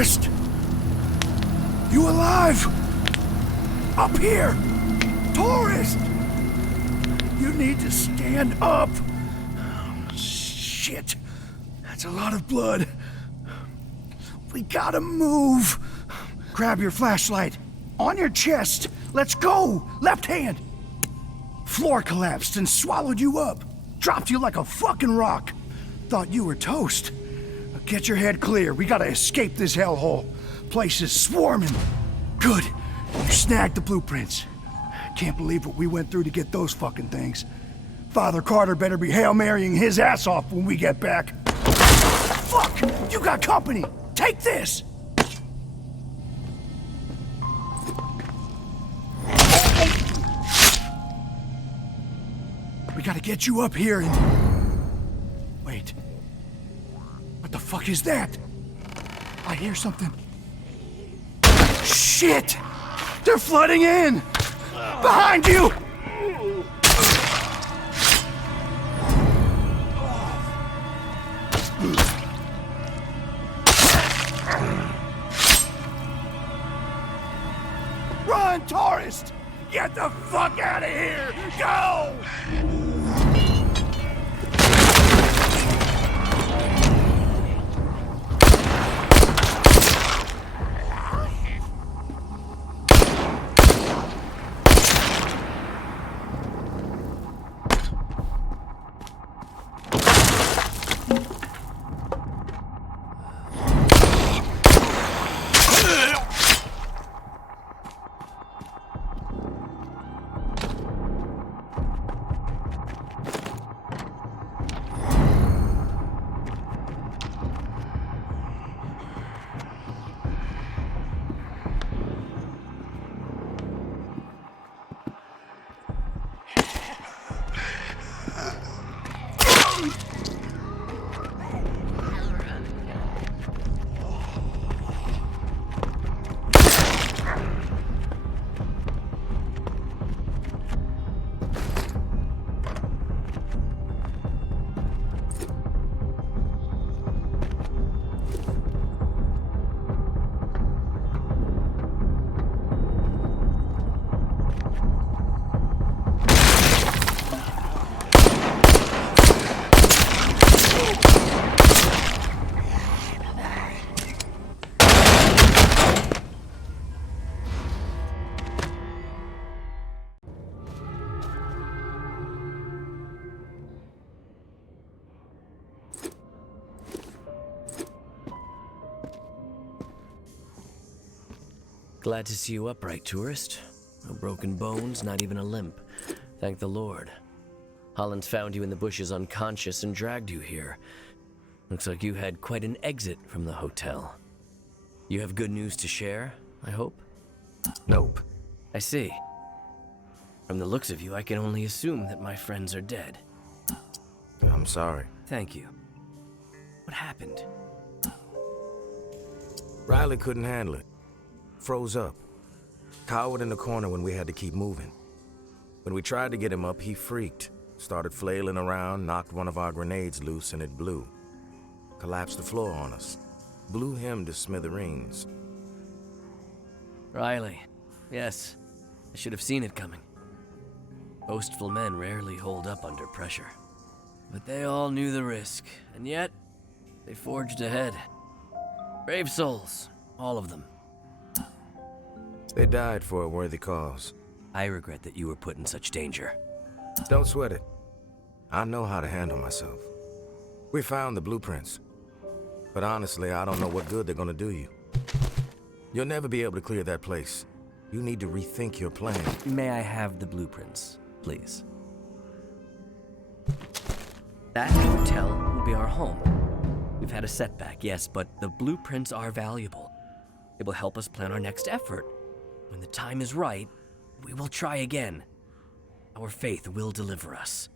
Tourist! You alive? Up here! Tourist! You need to stand up! Shit. That's a lot of blood. We gotta move. Grab your flashlight. On your chest. Let's go! Left hand! Floor collapsed and swallowed you up. Dropped you like a fucking rock. Thought you were toast. Get your head clear. We gotta escape this hellhole. Place is swarming. Good. You snagged the blueprints. Can't believe what we went through to get those fucking things. Father Carter better be Hail Marying his ass off when we get back. Fuck! You got company! Take this! We gotta get you up here and... Wait. What the fuck is that? I hear something. Shit! They're flooding in! Behind you! Run, tourist! Get the fuck out of here! Go! Glad to see you upright, tourist. No broken bones, not even a limp. Thank the Lord. Hollins found you in the bushes unconscious and dragged you here. Looks like you had quite an exit from the hotel. You have good news to share, I hope? Nope. I see. From the looks of you, I can only assume that my friends are dead. I'm sorry. Thank you. What happened? Riley couldn't handle it. Froze up. Cowered in the corner when we had to keep moving. When we tried to get him up, he freaked. Started flailing around, knocked one of our grenades loose and it blew. Collapsed the floor on us. Blew him to smithereens. Riley. Yes. I should have seen it coming. Boastful men rarely hold up under pressure. But they all knew the risk, and yet, they forged ahead. Brave souls, all of them. They died for a worthy cause. I regret that you were put in such danger. Don't sweat it. I know how to handle myself. We found the blueprints. But honestly, I don't know what good they're gonna do you. You'll never be able to clear that place. You need to rethink your plan. May I have the blueprints, please? That hotel will be our home. We've had a setback, yes, but the blueprints are valuable. It will help us plan our next effort. When the time is right, we will try again. Our faith will deliver us.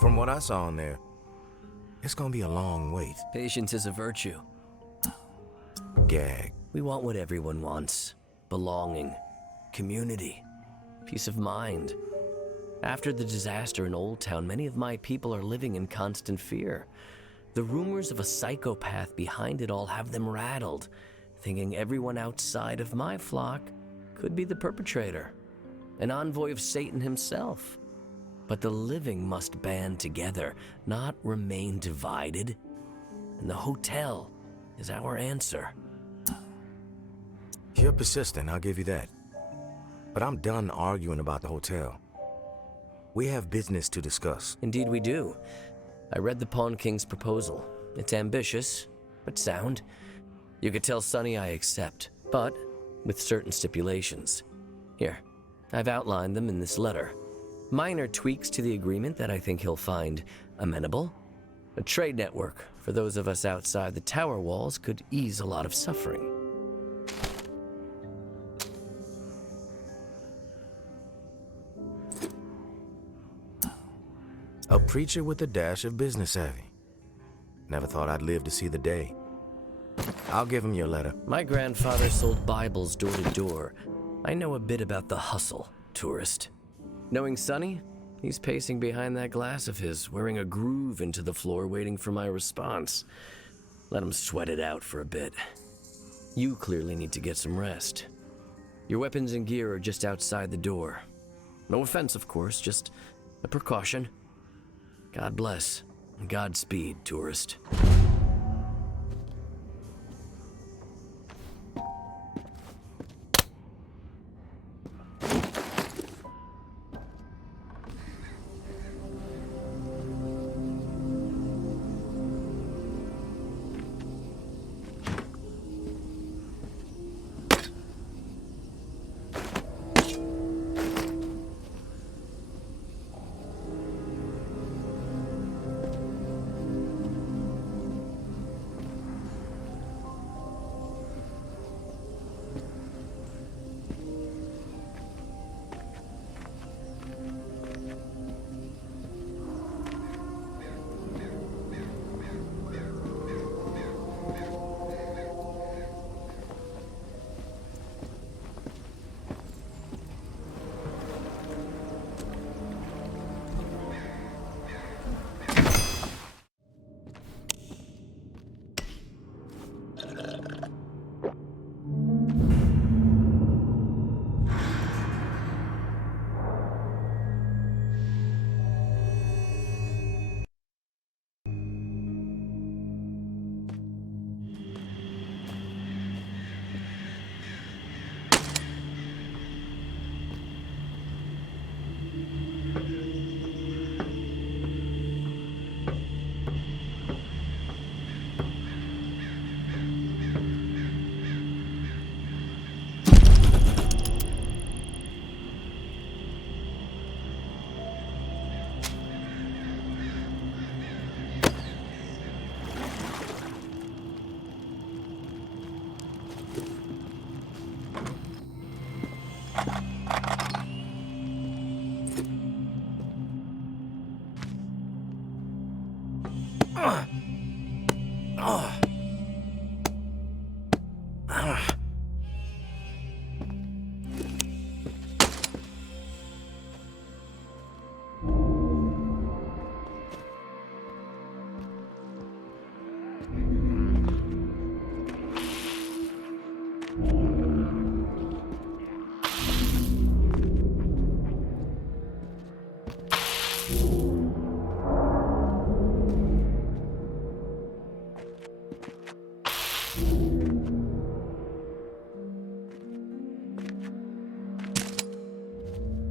From what I saw in there, it's gonna be a long wait. Patience is a virtue. Gag. We want what everyone wants. Belonging, community, peace of mind. After the disaster in Old Town, many of my people are living in constant fear. The rumors of a psychopath behind it all have them rattled, thinking everyone outside of my flock could be the perpetrator, an envoy of Satan himself. But the living must band together, not remain divided. And the hotel is our answer. You're persistent, I'll give you that. But I'm done arguing about the hotel. We have business to discuss. Indeed we do. I read the Pawn King's proposal. It's ambitious, but sound. You could tell Sonny I accept, but with certain stipulations. Here, I've outlined them in this letter. Minor tweaks to the agreement that I think he'll find amenable. A trade network for those of us outside the tower walls could ease a lot of suffering. A preacher with a dash of business savvy. Never thought I'd live to see the day. I'll give him your letter. My grandfather sold Bibles door to door. I know a bit about the hustle, tourist. Knowing Sonny, he's pacing behind that glass of his, wearing a groove into the floor, waiting for my response. Let him sweat it out for a bit. You clearly need to get some rest. Your weapons and gear are just outside the door. No offense, of course, just a precaution. God bless, and Godspeed, tourist.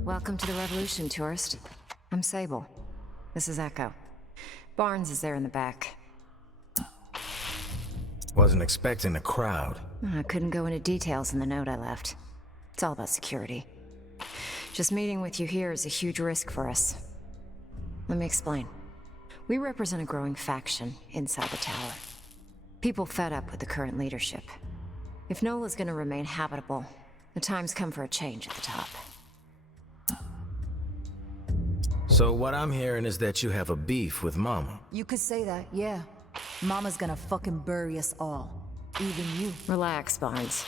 Welcome to the Revolution, tourist. I'm Sable. This is Echo. Barnes is there in the back. Wasn't expecting a crowd. I couldn't go into details in the note I left. It's all about security. Just meeting with you here is a huge risk for us. Let me explain. We represent a growing faction inside the tower. People fed up with the current leadership. If NOLA's gonna remain habitable, the time's come for a change at the top. So what I'm hearing is that you have a beef with Mama. You could say that, yeah. Mama's gonna fucking bury us all. Even you. Relax, Barnes.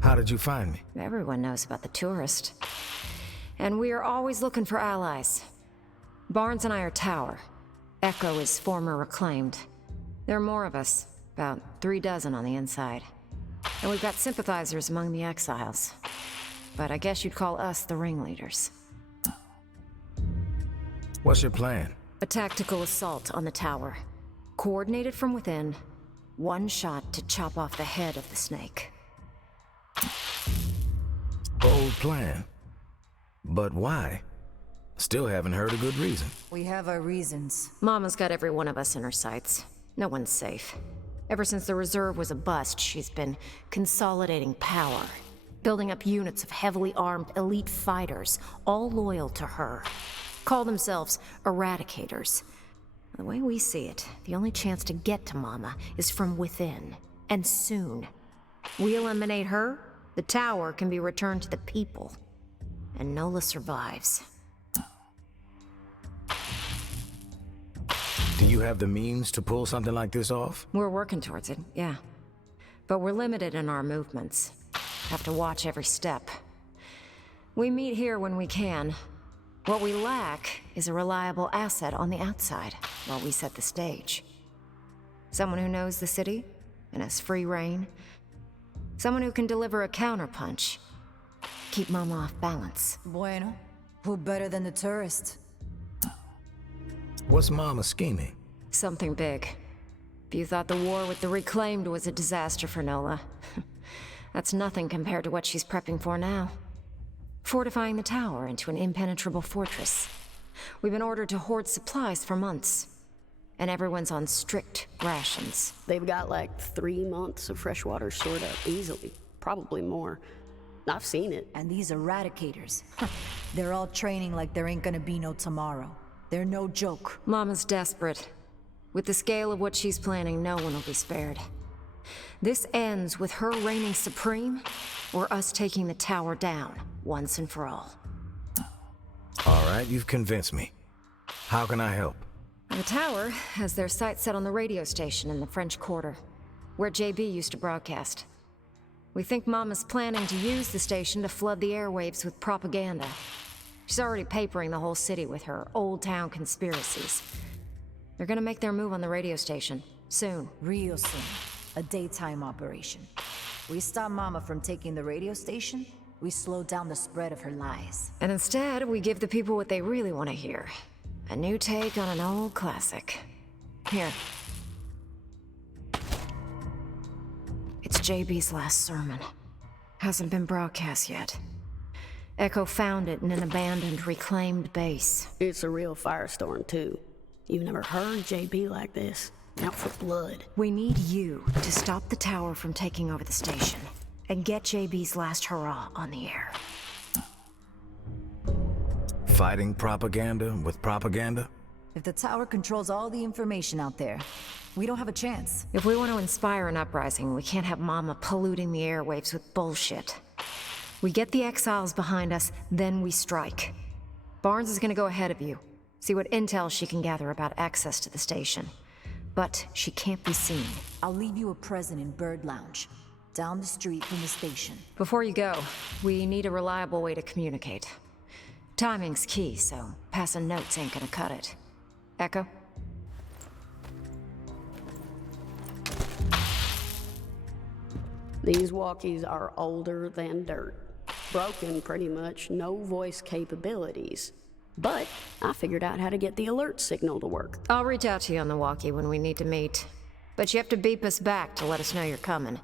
How did you find me? Everyone knows about the tourist. And we are always looking for allies. Barnes and I are Tower. Echo is former Reclaimed. There are more of us, about 36 on the inside. And we've got sympathizers among the exiles. But I guess you'd call us the ringleaders. What's your plan? A tactical assault on the tower. Coordinated from within. One shot to chop off the head of the snake. Bold plan. But why? Still haven't heard a good reason. We have our reasons. Mama's got every one of us in her sights. No one's safe. Ever since the reserve was a bust, she's been consolidating power. Building up units of heavily armed elite fighters, all loyal to her. Call themselves Eradicators. The way we see it, the only chance to get to Mama is from within. And soon. We eliminate her, the tower can be returned to the people. And NOLA survives. Do you have the means to pull something like this off? We're working towards it, yeah. But we're limited in our movements. Have to watch every step. We meet here when we can. What we lack is a reliable asset on the outside while we set the stage. Someone who knows the city and has free reign. Someone who can deliver a counterpunch. Keep Mama off balance. Bueno, who better than the tourist? What's Mama scheming? Something big. If you thought the war with the Reclaimed was a disaster for NOLA, that's nothing compared to what she's prepping for now. Fortifying the tower into an impenetrable fortress. We've been ordered to hoard supplies for months. And everyone's on strict rations. They've got like 3 months of fresh water stored up easily. Probably more. I've seen it. And these Eradicators, they're all training like there ain't gonna be no tomorrow. They're no joke. Mama's desperate. With the scale of what she's planning, no one will be spared. This ends with her reigning supreme, or us taking the tower down, once and for all. All right, you've convinced me. How can I help? The tower has their sights set on the radio station in the French Quarter, where JB used to broadcast. We think Mama's planning to use the station to flood the airwaves with propaganda. She's already papering the whole city with her old town conspiracies. They're gonna make their move on the radio station, soon. Real soon. A daytime operation. We stop Mama from taking the radio station, we slow down the spread of her lies. And instead, we give the people what they really want to hear. A new take on an old classic. Here. It's JB's last sermon. Hasn't been broadcast yet. Echo found it in an abandoned, reclaimed base. It's a real firestorm, too. You've never heard JB like this. Out for blood. We need you to stop the tower from taking over the station and get JB's last hurrah on the air. Fighting propaganda with propaganda? If the tower controls all the information out there, we don't have a chance. If we want to inspire an uprising, we can't have Mama polluting the airwaves with bullshit. We get the exiles behind us, then we strike. Barnes is gonna go ahead of you, see what intel she can gather about access to the station. But she can't be seen. I'll leave you a present in Bird Lounge, down the street from the station. Before you go, we need a reliable way to communicate. Timing's key, so passing notes ain't gonna cut it. Echo? These walkies are older than dirt. Broken, pretty much. No voice capabilities. But I figured out how to get the alert signal to work. I'll reach out to you on the walkie when we need to meet. But you have to beep us back to let us know you're coming.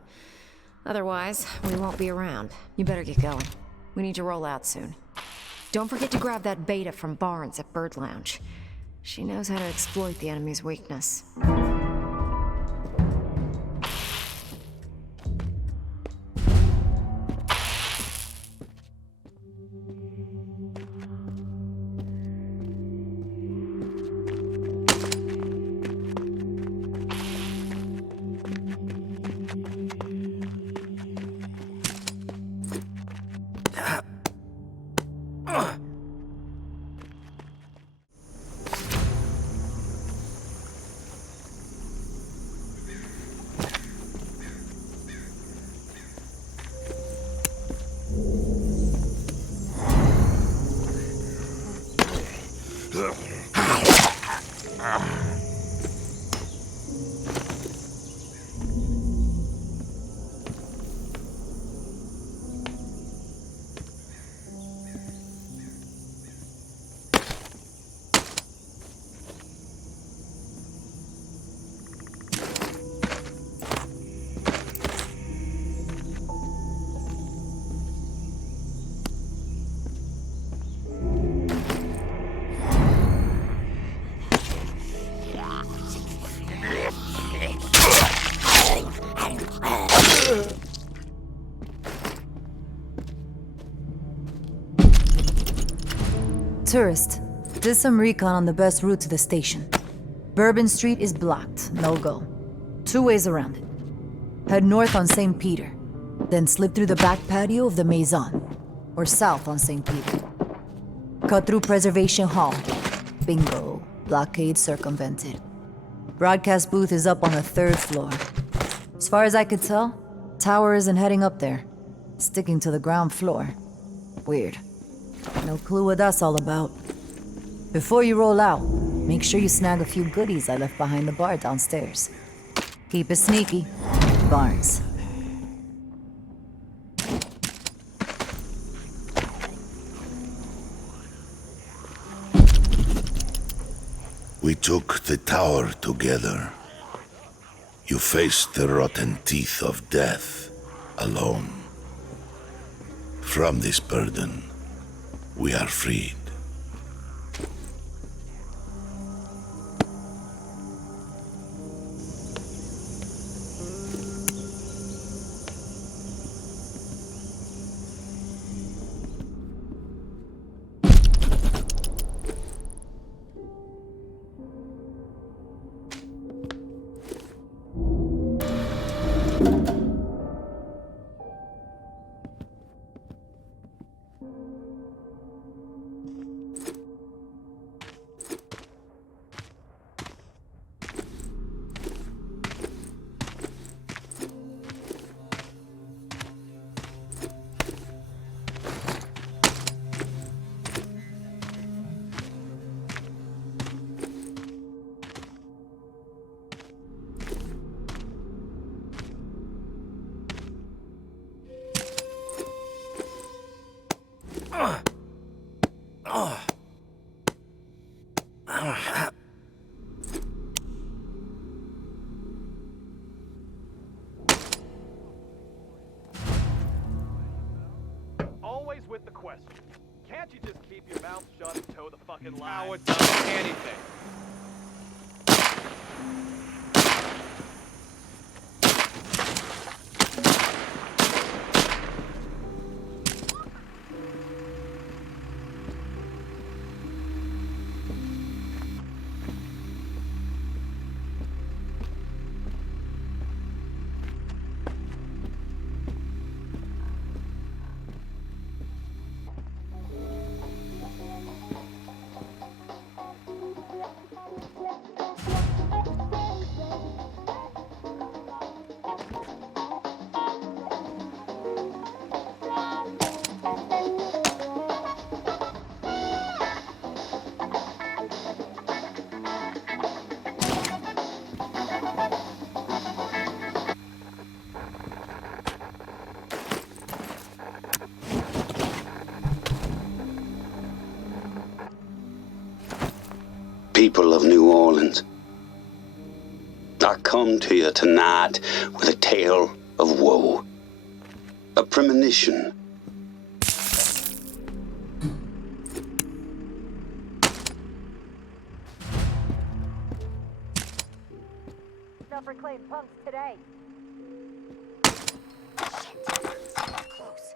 Otherwise, we won't be around. You better get going. We need to roll out soon. Don't forget to grab that beta from Barnes at Bird Lounge. She knows how to exploit the enemy's weakness. Tourist, did some recon on the best route to the station. Bourbon Street is blocked, no go. 2 ways around it. Head north on St. Peter, then slip through the back patio of the Maison, or south on St. Peter. Cut through Preservation Hall. Bingo, blockade circumvented. Broadcast booth is up on the 3rd floor. As far as I could tell, tower isn't heading up there. Sticking to the ground floor. Weird. No clue what that's all about. Before you roll out, make sure you snag a few goodies I left behind the bar downstairs. Keep it sneaky. Barnes. We took the tower together. You faced the rotten teeth of death alone. From this burden, we are freed. Always with the question. Can't you just keep your mouth shut and toe the fucking line? How it does anything. People of New Orleans, I come to you tonight with a tale of woe, a premonition. Self-reclaimed punks today. Close.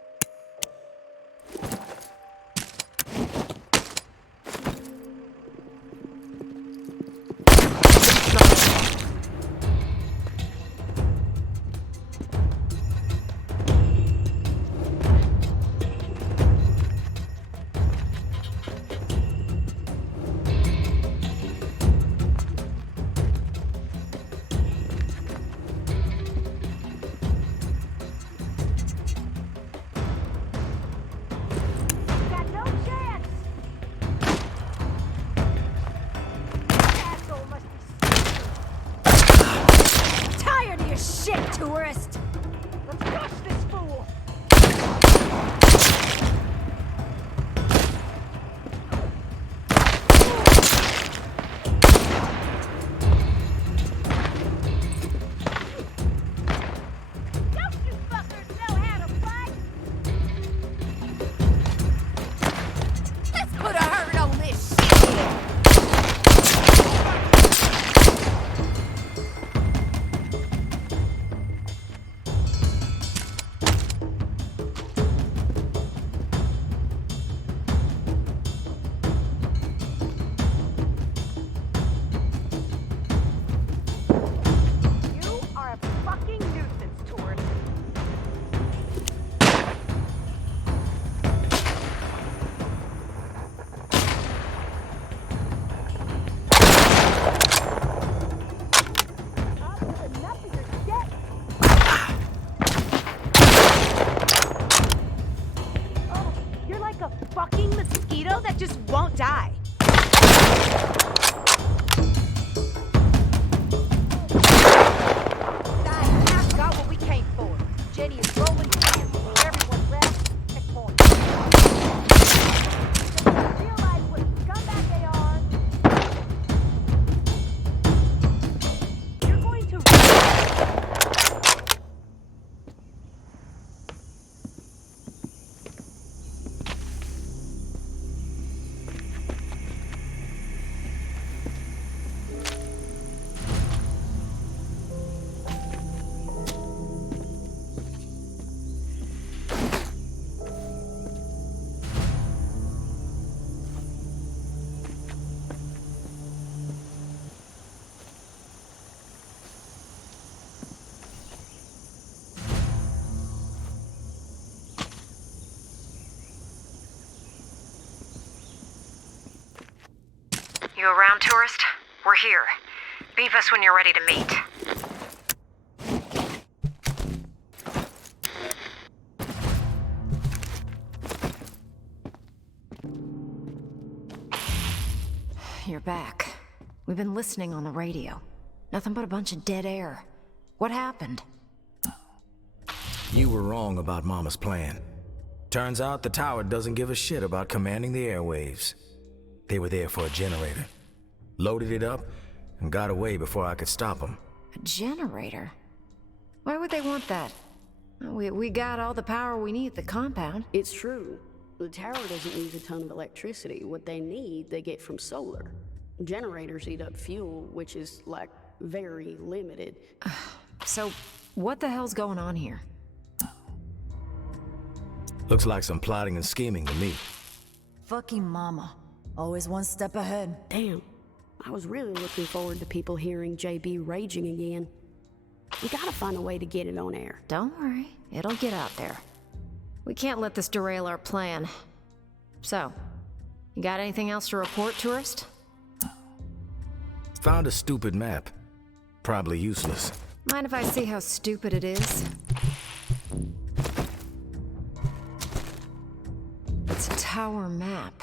You around, tourist? We're here. Beep us when you're ready to meet. You're back. We've been listening on the radio. Nothing but a bunch of dead air. What happened? You were wrong about Mama's plan. Turns out the tower doesn't give a shit about commanding the airwaves. They were there for a generator. Loaded it up and got away before I could stop them. A generator? Why would they want that? We got all the power we need at the compound. It's true. The tower doesn't use a ton of electricity. What they need, they get from solar. Generators eat up fuel, which is, like, very limited. So, what the hell's going on here? Looks like some plotting and scheming to me. Fucking mama. Always one step ahead. Damn. I was really looking forward to people hearing JB raging again. We gotta find a way to get it on air. Don't worry, it'll get out there. We can't let this derail our plan. So, you got anything else to report, tourist? Found a stupid map. Probably useless. Mind if I see how stupid it is? It's a tower map.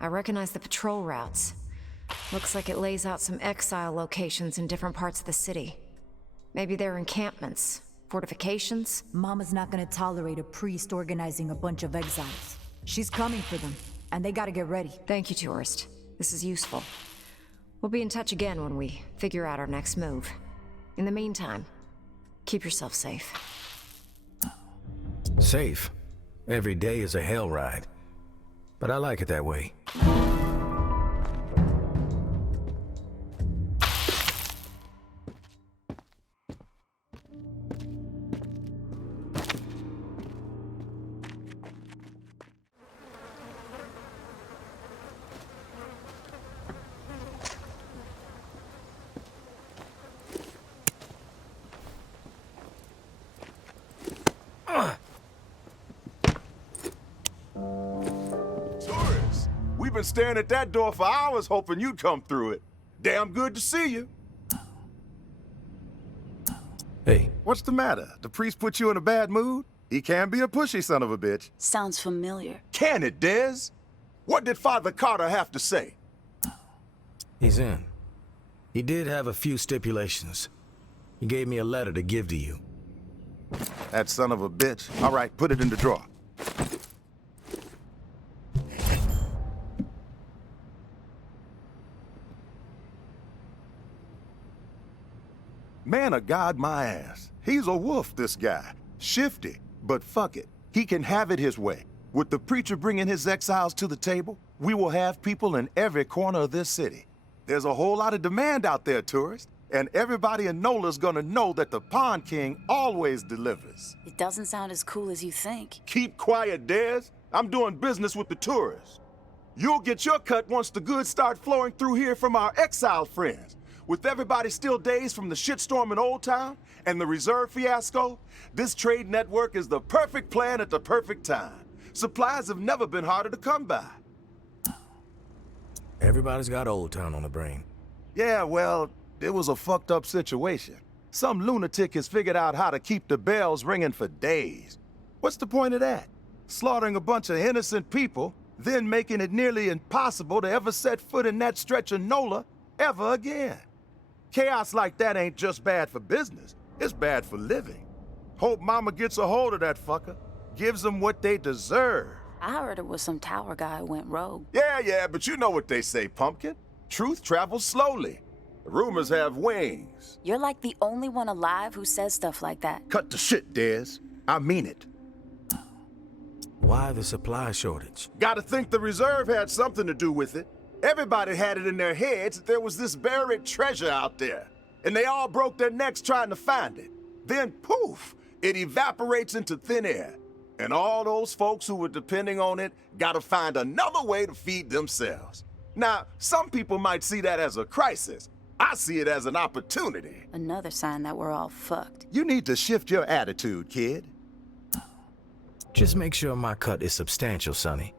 I recognize the patrol routes. Looks like it lays out some exile locations in different parts of the city. Maybe they're encampments, fortifications. Mama's not gonna tolerate a priest organizing a bunch of exiles. She's coming for them, and they gotta get ready. Thank you, tourist. This is useful. We'll be in touch again when we figure out our next move. In the meantime, keep yourself safe. Safe. Every day is a hell ride. But I like it that way. We've been staring at that door for hours hoping you'd come through it. Damn good to see you. Hey. What's the matter? The priest put you in a bad mood? He can be a pushy son of a bitch. Sounds familiar. Can it, Dez? What did Father Carter have to say? He's in. He did have a few stipulations. He gave me a letter to give to you. That son of a bitch. All right, put it in the drawer. Man of God, my ass. He's a wolf, this guy. Shifty, but fuck it. He can have it his way. With the preacher bringing his exiles to the table, we will have people in every corner of this city. There's a whole lot of demand out there, tourists, and everybody in NOLA's gonna know that the Pond King always delivers. It doesn't sound as cool as you think. Keep quiet, Dez. I'm doing business with the tourists. You'll get your cut once the goods start flowing through here from our exiled friends. With everybody still dazed from the shitstorm in Old Town and the reserve fiasco, this trade network is the perfect plan at the perfect time. Supplies have never been harder to come by. Everybody's got Old Town on the brain. Yeah, well, it was a fucked up situation. Some lunatic has figured out how to keep the bells ringing for days. What's the point of that? Slaughtering a bunch of innocent people, then making it nearly impossible to ever set foot in that stretch of NOLA ever again. Chaos like that ain't just bad for business, it's bad for living. Hope Mama gets a hold of that fucker, gives them what they deserve. I heard it was some tower guy who went rogue. Yeah, but you know what they say, Pumpkin. Truth travels slowly. Rumors have wings. You're like the only one alive who says stuff like that. Cut the shit, Dez. I mean it. Why the supply shortage? Gotta think the reserve had something to do with it. Everybody had it in their heads that there was this buried treasure out there, and they all broke their necks trying to find it. Then, poof, it evaporates into thin air, and all those folks who were depending on it gotta find another way to feed themselves. Now, some people might see that as a crisis. I see it as an opportunity. Another sign that we're all fucked. You need to shift your attitude, kid. Just make sure my cut is substantial, Sonny.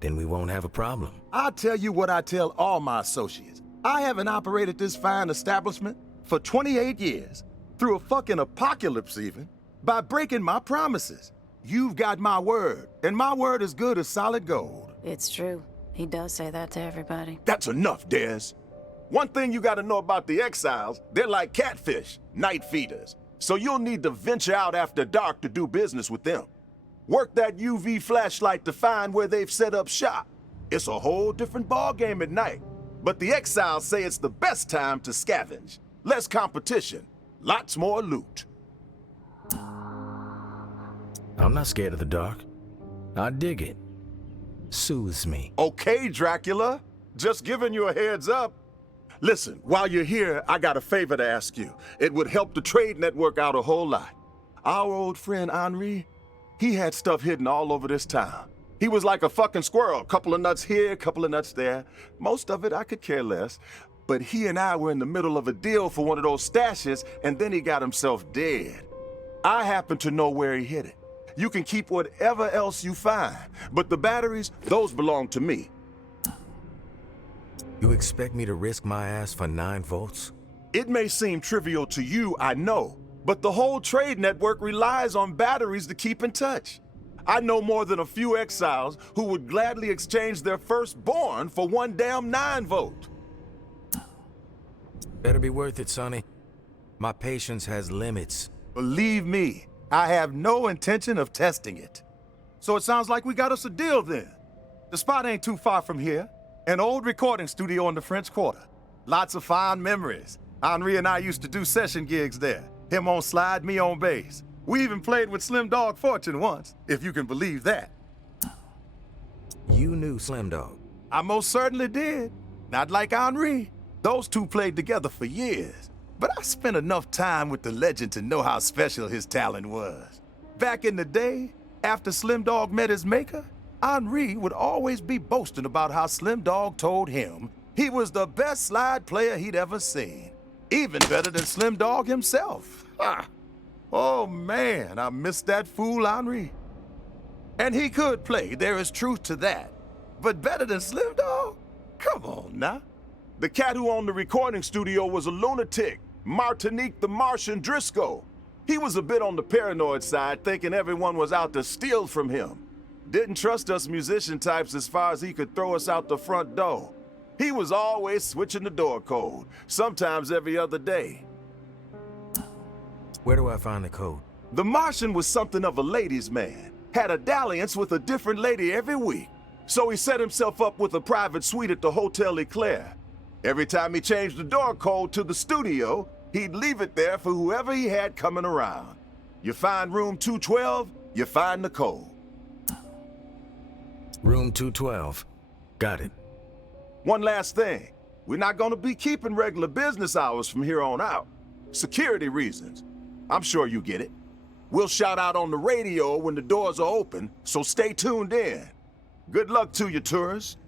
Then we won't have a problem. I'll tell you what I tell all my associates. I haven't operated this fine establishment for 28 years, through a fucking apocalypse even, by breaking my promises. You've got my word, and my word is good as solid gold. It's true. He does say that to everybody. That's enough, Des. One thing you gotta know about the exiles, they're like catfish, night feeders. So you'll need to venture out after dark to do business with them. Work that UV flashlight to find where they've set up shop. It's a whole different ballgame at night. But the exiles say it's the best time to scavenge. Less competition, lots more loot. I'm not scared of the dark. I dig it. Soothes me. Okay, Dracula. Just giving you a heads up. Listen, while you're here, I got a favor to ask you. It would help the trade network out a whole lot. Our old friend Henri, he had stuff hidden all over this town. He was like a fucking squirrel, couple of nuts here, couple of nuts there. Most of it I could care less. But he and I were in the middle of a deal for one of those stashes, and then he got himself dead. I happen to know where he hid it. You can keep whatever else you find, but the batteries, those belong to me. You expect me to risk my ass for 9 volts? It may seem trivial to you, I know, but the whole trade network relies on batteries to keep in touch. I know more than a few exiles who would gladly exchange their firstborn for one damn 9-volt. Better be worth it, Sonny. My patience has limits. Believe me, I have no intention of testing it. So it sounds like we got us a deal then. The spot ain't too far from here. An old recording studio in the French Quarter. Lots of fond memories. Henri and I used to do session gigs there. Him on slide, me on bass. We even played with Slim Dog Fortune once, if you can believe that. You knew Slim Dog? I most certainly did. Not like Henri. Those two played together for years. But I spent enough time with the legend to know how special his talent was. Back in the day, after Slim Dog met his maker, Henri would always be boasting about how Slim Dog told him he was the best slide player he'd ever seen. Even better than Slim Dog himself. Ha! Oh man, I miss that fool Henri. And he could play, there is truth to that. But better than Slim Dog? Come on now. The cat who owned the recording studio was a lunatic, Martinique the Martian Driscoll. He was a bit on the paranoid side, thinking everyone was out to steal from him. Didn't trust us musician types as far as he could throw us out the front door. He was always switching the door code, sometimes every other day. Where do I find the code? The Martian was something of a ladies' man, had a dalliance with a different lady every week. So he set himself up with a private suite at the Hotel Eclair. Every time he changed the door code to the studio, he'd leave it there for whoever he had coming around. You find room 212, you find the code. Room 212. Got it. One last thing. We're not gonna be keeping regular business hours from here on out. Security reasons. I'm sure you get it. We'll shout out on the radio when the doors are open, so stay tuned in. Good luck to you, tourists.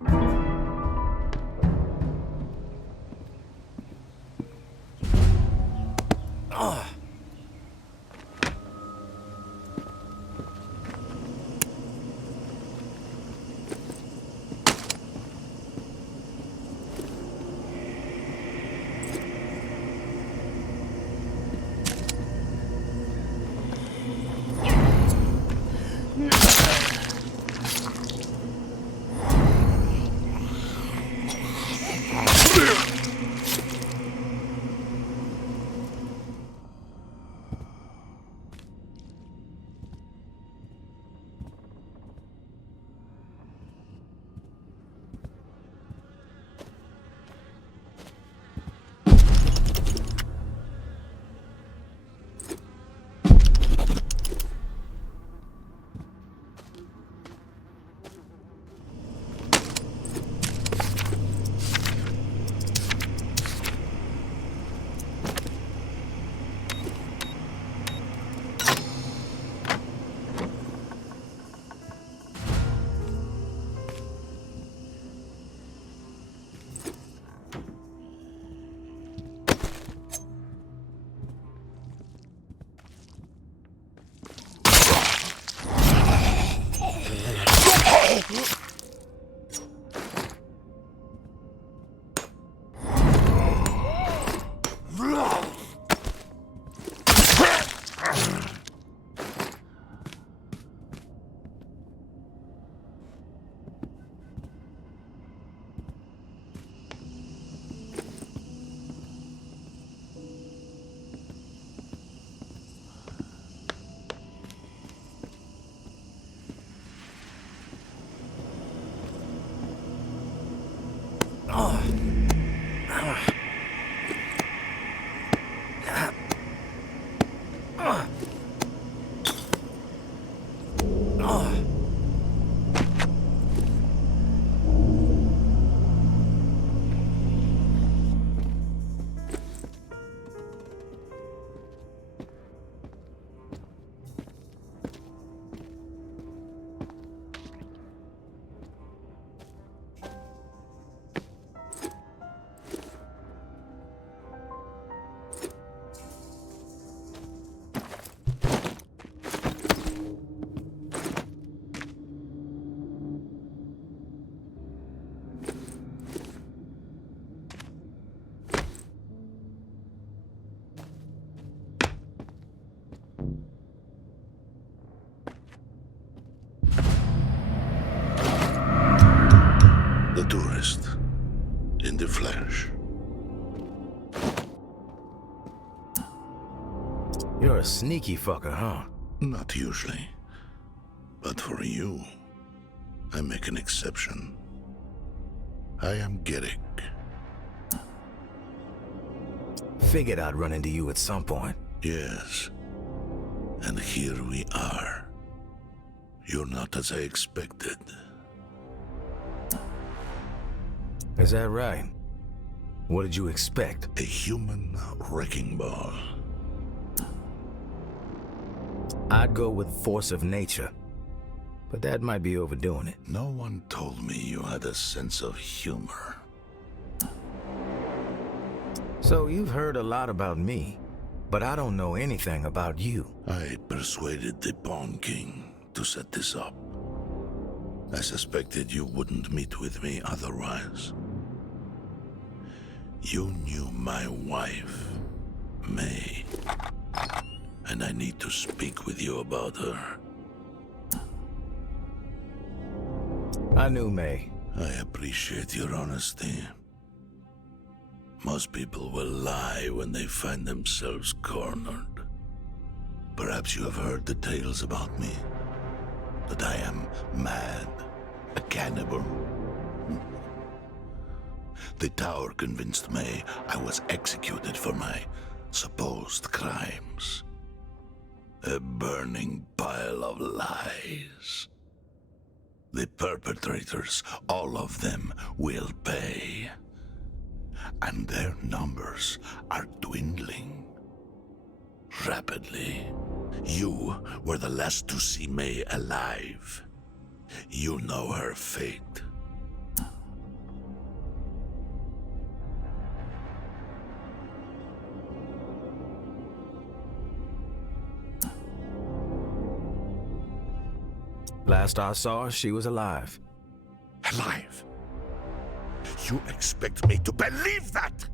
You're a sneaky fucker, huh? Not usually. But for you, I make an exception. I am Garrick. Figured I'd run into you at some point. Yes. And here we are. You're not as I expected. Is that right? What did you expect? A human wrecking ball. I'd go with force of nature, but that might be overdoing it. No one told me you had a sense of humor. So you've heard a lot about me, but I don't know anything about you. I persuaded the Pawn King to set this up. I suspected you wouldn't meet with me otherwise. You knew my wife, May, and I need to speak with you about her. I knew May. I appreciate your honesty. Most people will lie when they find themselves cornered. Perhaps you have heard the tales about me. That I am mad, a cannibal. The tower convinced May I was executed for my supposed crimes. A burning pile of lies. The perpetrators, all of them, will pay. And their numbers are dwindling. Rapidly. You were the last to see May alive. You know her fate. Last I saw her, she was alive. Alive? You expect me to believe that?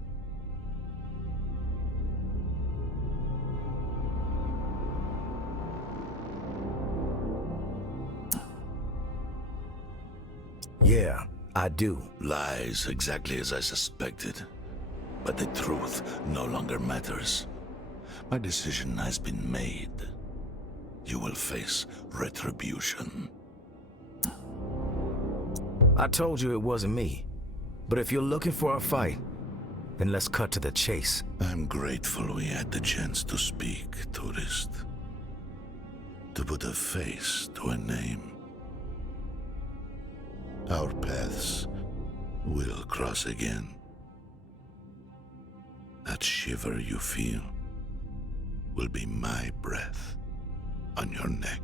Yeah, I do. Lies exactly as I suspected. But the truth no longer matters. My decision has been made. You will face retribution. I told you it wasn't me. But if you're looking for a fight, then let's cut to the chase. I'm grateful we had the chance to speak, tourist. To put a face to a name. Our paths will cross again. That shiver you feel will be my breath on your neck.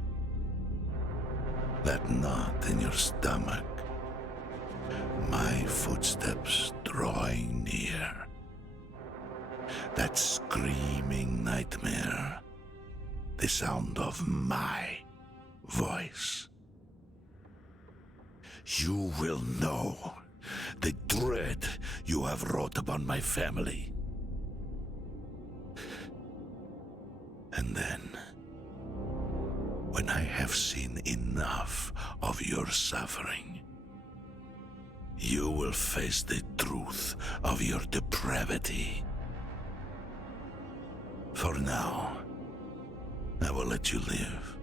That knot in your stomach, my footsteps drawing near. That screaming nightmare, the sound of my voice. You will know the dread you have wrought upon my family. And then, when I have seen enough of your suffering, you will face the truth of your depravity. For now, I will let you live.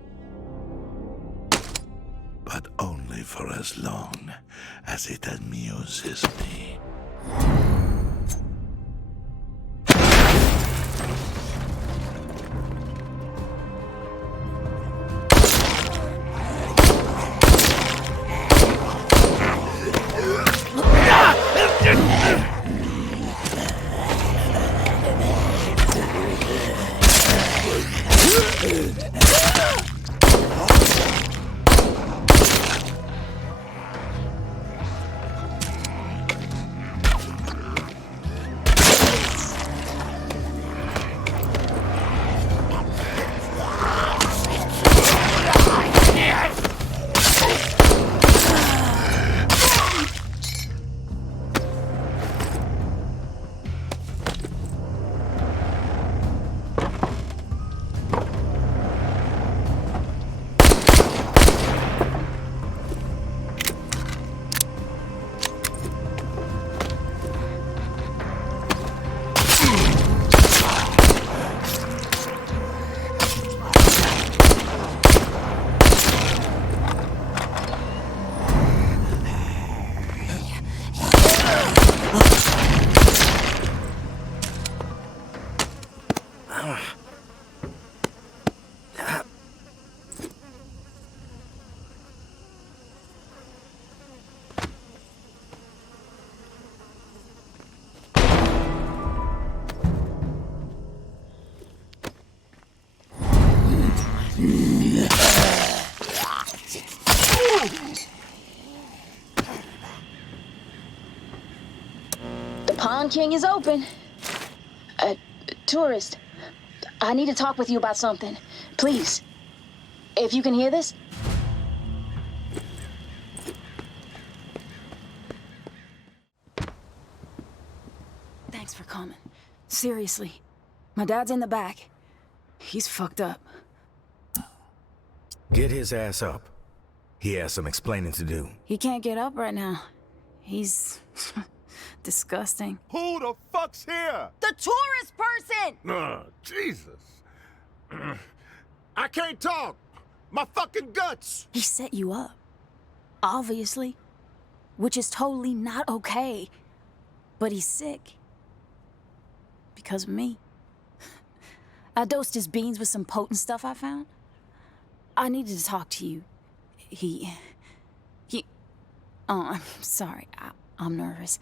But only for as long as it amuses me. The Pond King is open. Tourist, I need to talk with you about something. Please, if you can hear this. Thanks for coming. Seriously. My dad's in the back. He's fucked up. Get his ass up. He has some explaining to do. He can't get up right now. He's disgusting. Who the fuck's here? The tourist person! Jesus. I can't talk. My fucking guts. He set you up. Obviously. Which is totally not okay. But he's sick. Because of me. I dosed his beans with some potent stuff I found. I needed to talk to you. He... Oh, I'm sorry. I'm nervous.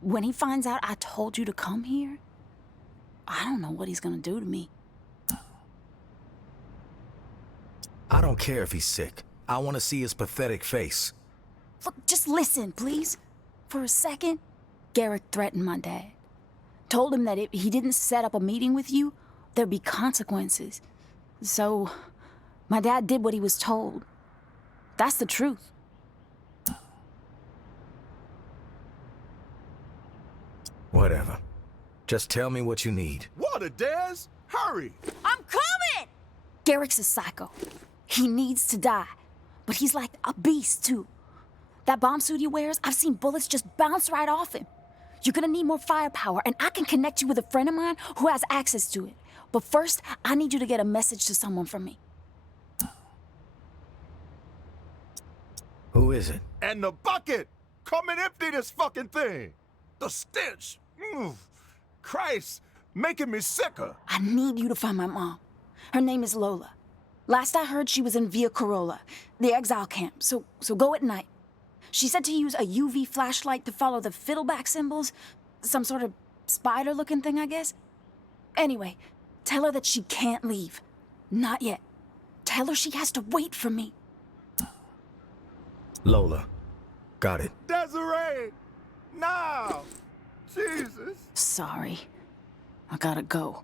When he finds out I told you to come here, I don't know what he's gonna do to me. I don't care if he's sick. I want to see his pathetic face. Look, just listen, please. For a second, Garrick threatened my dad. Told him that if he didn't set up a meeting with you, there'd be consequences. So, my dad did what he was told. That's the truth. Whatever. Just tell me what you need. Water, Dez! Hurry! I'm coming! Garrick's a psycho. He needs to die. But he's like a beast, too. That bomb suit he wears, I've seen bullets just bounce right off him. You're gonna need more firepower, and I can connect you with a friend of mine who has access to it. But first, I need you to get a message to someone from me. Who is it? And the bucket! Come and empty this fucking thing! The stench! Christ, making me sicker. I need you to find my mom. Her name is Lola. Last I heard, she was in Via Corolla, the exile camp, so go at night. She said to use a UV flashlight to follow the fiddleback symbols. Some sort of spider-looking thing, I guess. Anyway, tell her that she can't leave. Not yet. Tell her she has to wait for me. Lola. Got it. Desiree! Now! Jesus! Sorry. I gotta go.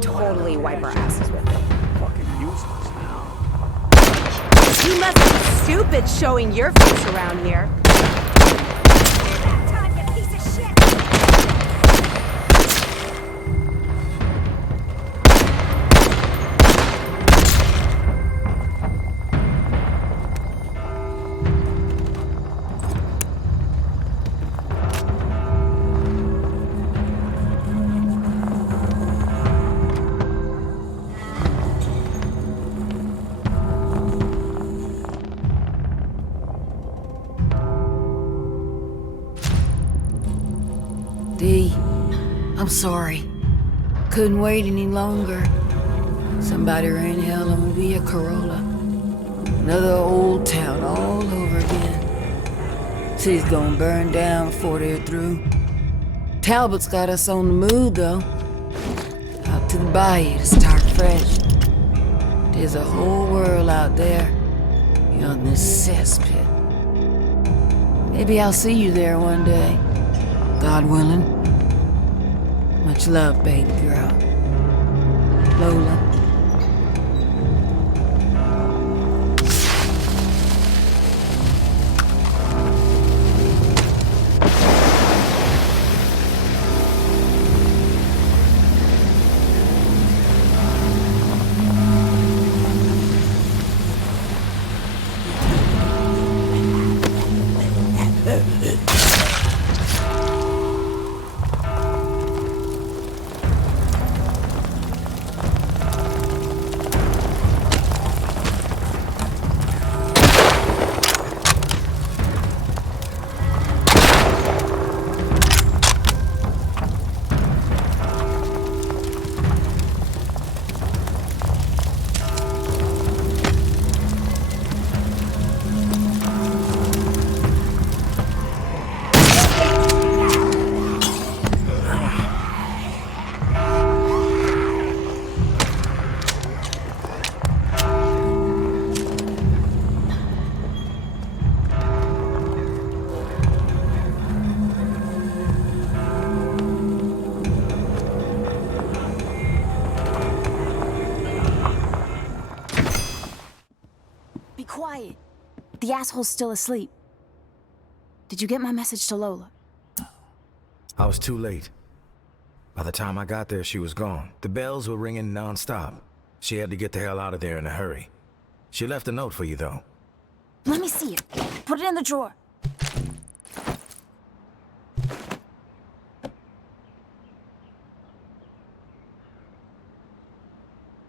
Totally wipe our asses with it. Fucking useless now. You must be stupid showing your face around here. I'm sorry. Couldn't wait any longer. Somebody ran hell on Via Corolla. Another old town all over again. City's gonna burn down before they're through. Talbot's got us on the move, though. Out to the bayou to start fresh. There's a whole world out there, beyond this cesspit. Maybe I'll see you there one day, God willing. Much love, baby girl. Lola. Quiet. The asshole's still asleep. Did you get my message to Lola? I was too late. By the time I got there, she was gone. The bells were ringing non-stop. She had to get the hell out of there in a hurry. She left a note for you, though. Let me see it. Put it in the drawer.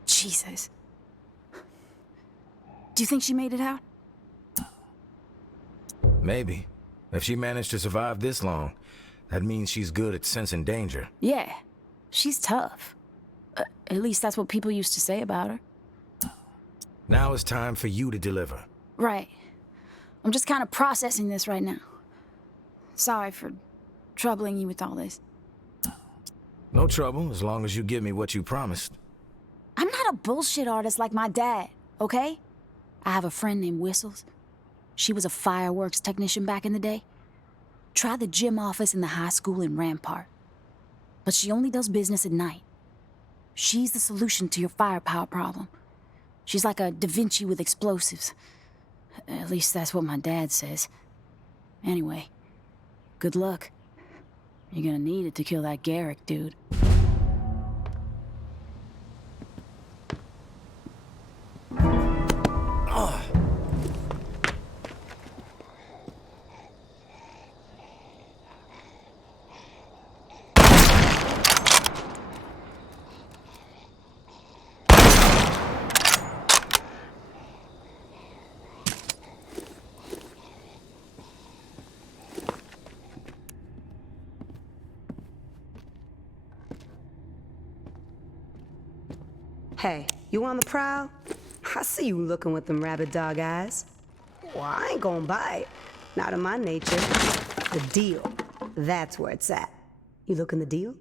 Jesus. Do you think she made it out? Maybe. If she managed to survive this long, that means she's good at sensing danger. Yeah, she's tough. At least that's what people used to say about her. Now it's time for you to deliver. Right. I'm just kind of processing this right now. Sorry for troubling you with all this. No trouble, as long as you give me what you promised. I'm not a bullshit artist like my dad, okay? I have a friend named Whistles. She was a fireworks technician back in the day. Tried the gym office in the high school in Rampart. But she only does business at night. She's the solution to your firepower problem. She's like a Da Vinci with explosives. At least that's what my dad says. Anyway, good luck. You're gonna need it to kill that Garrick dude. Hey, you on the prowl? I see you looking with them rabid dog eyes. Well, I ain't gonna bite. Not in my nature. The deal. That's where it's at. You looking the deal?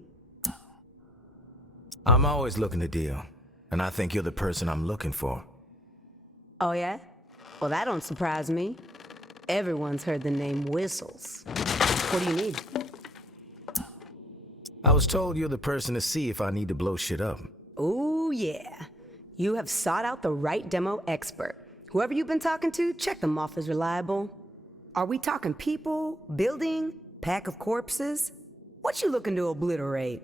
I'm always looking to deal, and I think you're the person I'm looking for. Oh, yeah? Well, that don't surprise me. Everyone's heard the name Whistles. What do you need? I was told you're the person to see if I need to blow shit up. Ooh, yeah. You have sought out the right demo expert. Whoever you've been talking to, check them off as reliable. Are we talking people, building, pack of corpses? What you looking to obliterate?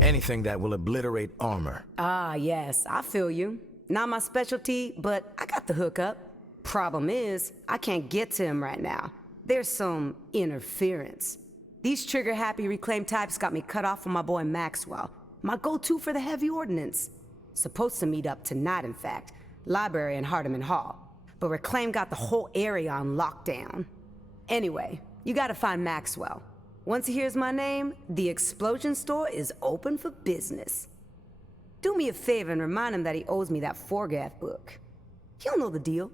Anything that will obliterate armor. Ah, yes, I feel you. Not my specialty, but I got the hookup. Problem is, I can't get to him right now. There's some interference. These trigger-happy reclaim types got me cut off from my boy Maxwell, my go-to for the heavy ordnance. Supposed to meet up tonight, in fact. Library in Hardeman Hall. But Reclaim got the whole area on lockdown. Anyway, you gotta find Maxwell. Once he hears my name, the explosion store is open for business. Do me a favor and remind him that he owes me that Forgath book. He'll know the deal.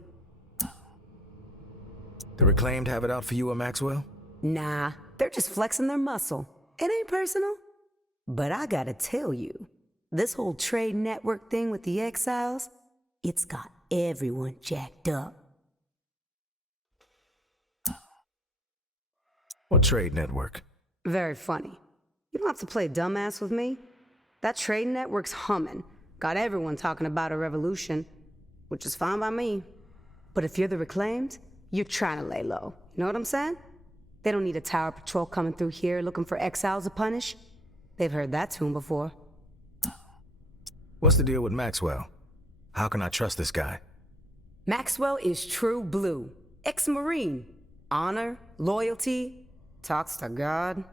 The Reclaimed have it out for you or Maxwell? Nah, they're just flexing their muscle. It ain't personal. But I gotta tell you, this whole trade network thing with the exiles, it's got everyone jacked up. What trade network? Very funny. You don't have to play dumbass with me. That trade network's humming. Got everyone talking about a revolution, which is fine by me. But if you're the Reclaimed, you're trying to lay low. You know what I'm saying? They don't need a tower patrol coming through here looking for exiles to punish. They've heard that tune before. What's the deal with Maxwell? How can I trust this guy? Maxwell is true blue. Ex-Marine. Honor, loyalty, talks to God.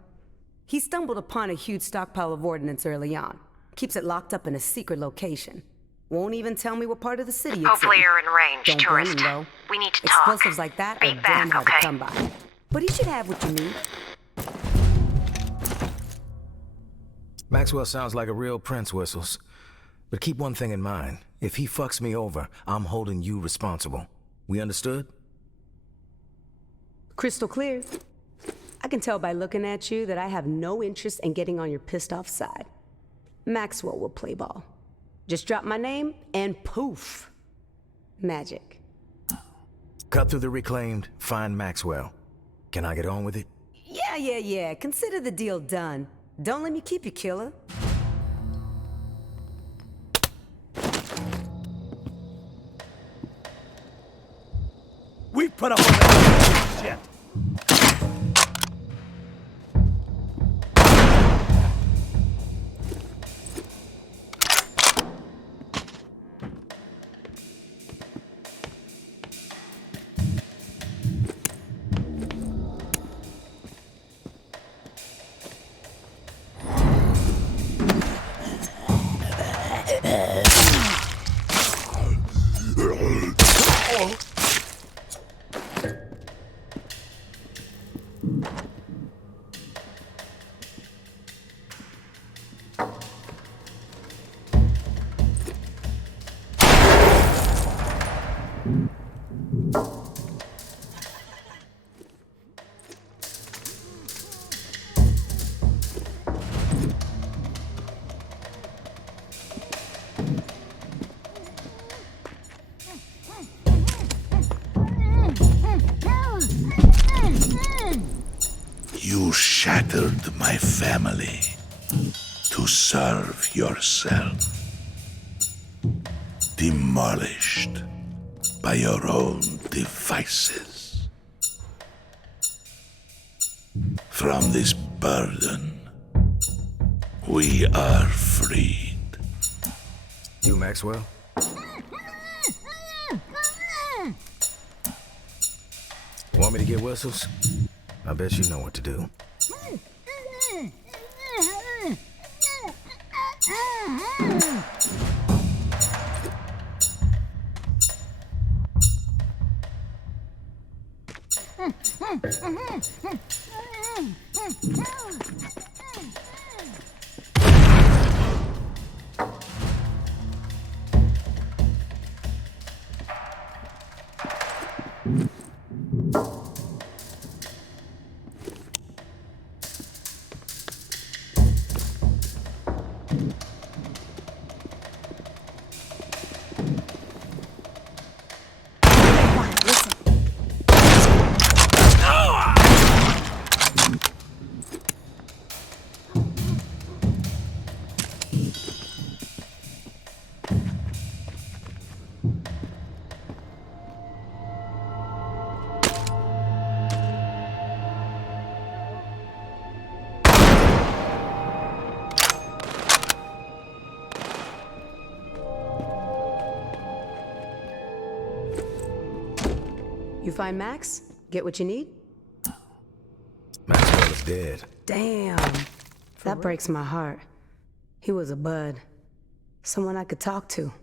He stumbled upon a huge stockpile of ordnance early on. Keeps it locked up in a secret location. Won't even tell me what part of the city it's in. Hopefully you're in range, Don't tourist. blame him, though. We need to talk. Explosives like that are Be damn back, hard okay? to come by. But he should have what you need. Maxwell sounds like a real prince, Whistles. But keep one thing in mind. If he fucks me over, I'm holding you responsible. We understood? Crystal clear. I can tell by looking at you that I have no interest in getting on your pissed off side. Maxwell will play ball. Just drop my name and poof. Magic. Cut through the Reclaimed, find Maxwell. Can I get on with it? Yeah. Consider the deal done. Don't let me keep you, killer. We put up with that shit. You shattered my family to serve yourself. Demolished by your own devices. From this burden, we are freed. You, Maxwell? Want me to get Whistles? I bet you know what to do. You find Max? Get what you need? Maxwell is dead. Damn. That breaks my heart. He was a bud. Someone I could talk to.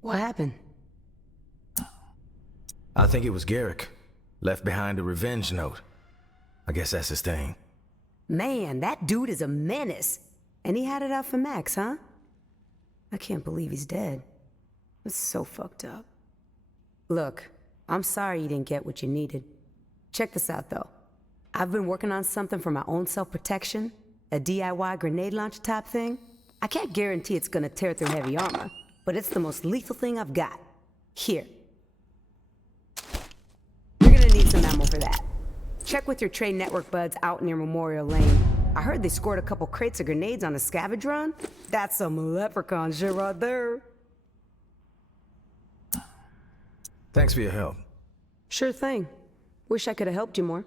What happened? I think it was Garrick. Left behind a revenge note. I guess that's his thing. Man, that dude is a menace. And he had it out for Max, huh? I can't believe he's dead. That's so fucked up. Look, I'm sorry you didn't get what you needed. Check this out, though. I've been working on something for my own self-protection, a DIY grenade launcher type thing. I can't guarantee it's gonna tear through heavy armor, but it's the most lethal thing I've got. Here. You're gonna need some ammo for that. Check with your trade network buds out near Memorial Lane. I heard they scored a couple crates of grenades on a scavenge run. That's some leprechaun shit right there. Thanks for your help. Sure thing. Wish I could have helped you more.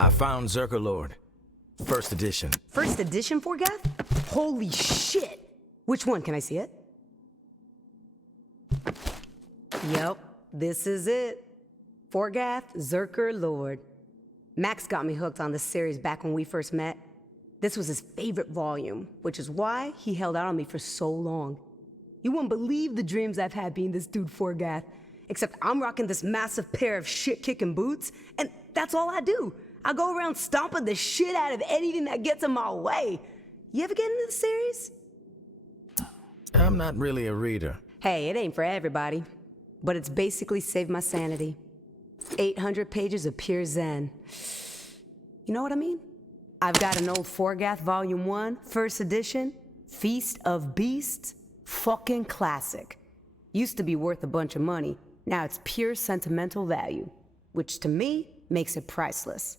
I found Zerker Lord. First edition. First edition, Forgath? Holy shit! Which one? Can I see it? Yep, this is it. Forgath, Zerker Lord. Max got me hooked on this series back when we first met. This was his favorite volume, which is why he held out on me for so long. You wouldn't believe the dreams I've had being this dude Forgath. Except I'm rocking this massive pair of shit-kicking boots, and that's all I do. I go around stomping the shit out of anything that gets in my way. You ever get into the series? I'm not really a reader. Hey, it ain't for everybody. But it's basically saved my sanity. 800 pages of pure zen. You know what I mean? I've got an old Forgath Volume 1, First Edition, Feast of Beasts, fucking classic. Used to be worth a bunch of money. Now it's pure sentimental value, which to me makes it priceless.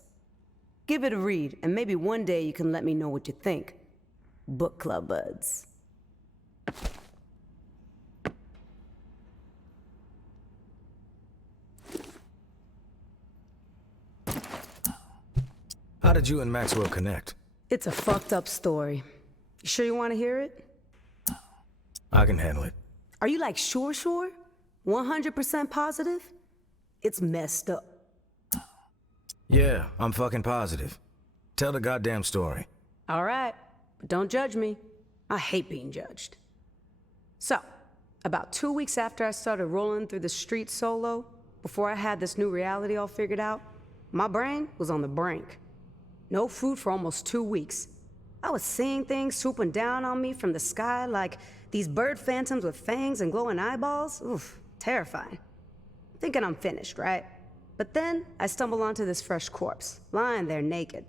Give it a read, and maybe one day you can let me know what you think. Book club buds. How did you and Maxwell connect? It's a fucked up story. You sure you want to hear it? I can handle it. Are you like sure? 100% positive? It's messed up. Yeah, I'm fucking positive. Tell the goddamn story. All right, but don't judge me. I hate being judged. So, about 2 weeks after I started rolling through the streets solo, before I had this new reality all figured out, my brain was on the brink. No food for almost 2 weeks. I was seeing things swooping down on me from the sky like these bird phantoms with fangs and glowing eyeballs. Oof, terrifying. Thinking I'm finished, right? But then I stumble onto this fresh corpse, lying there naked.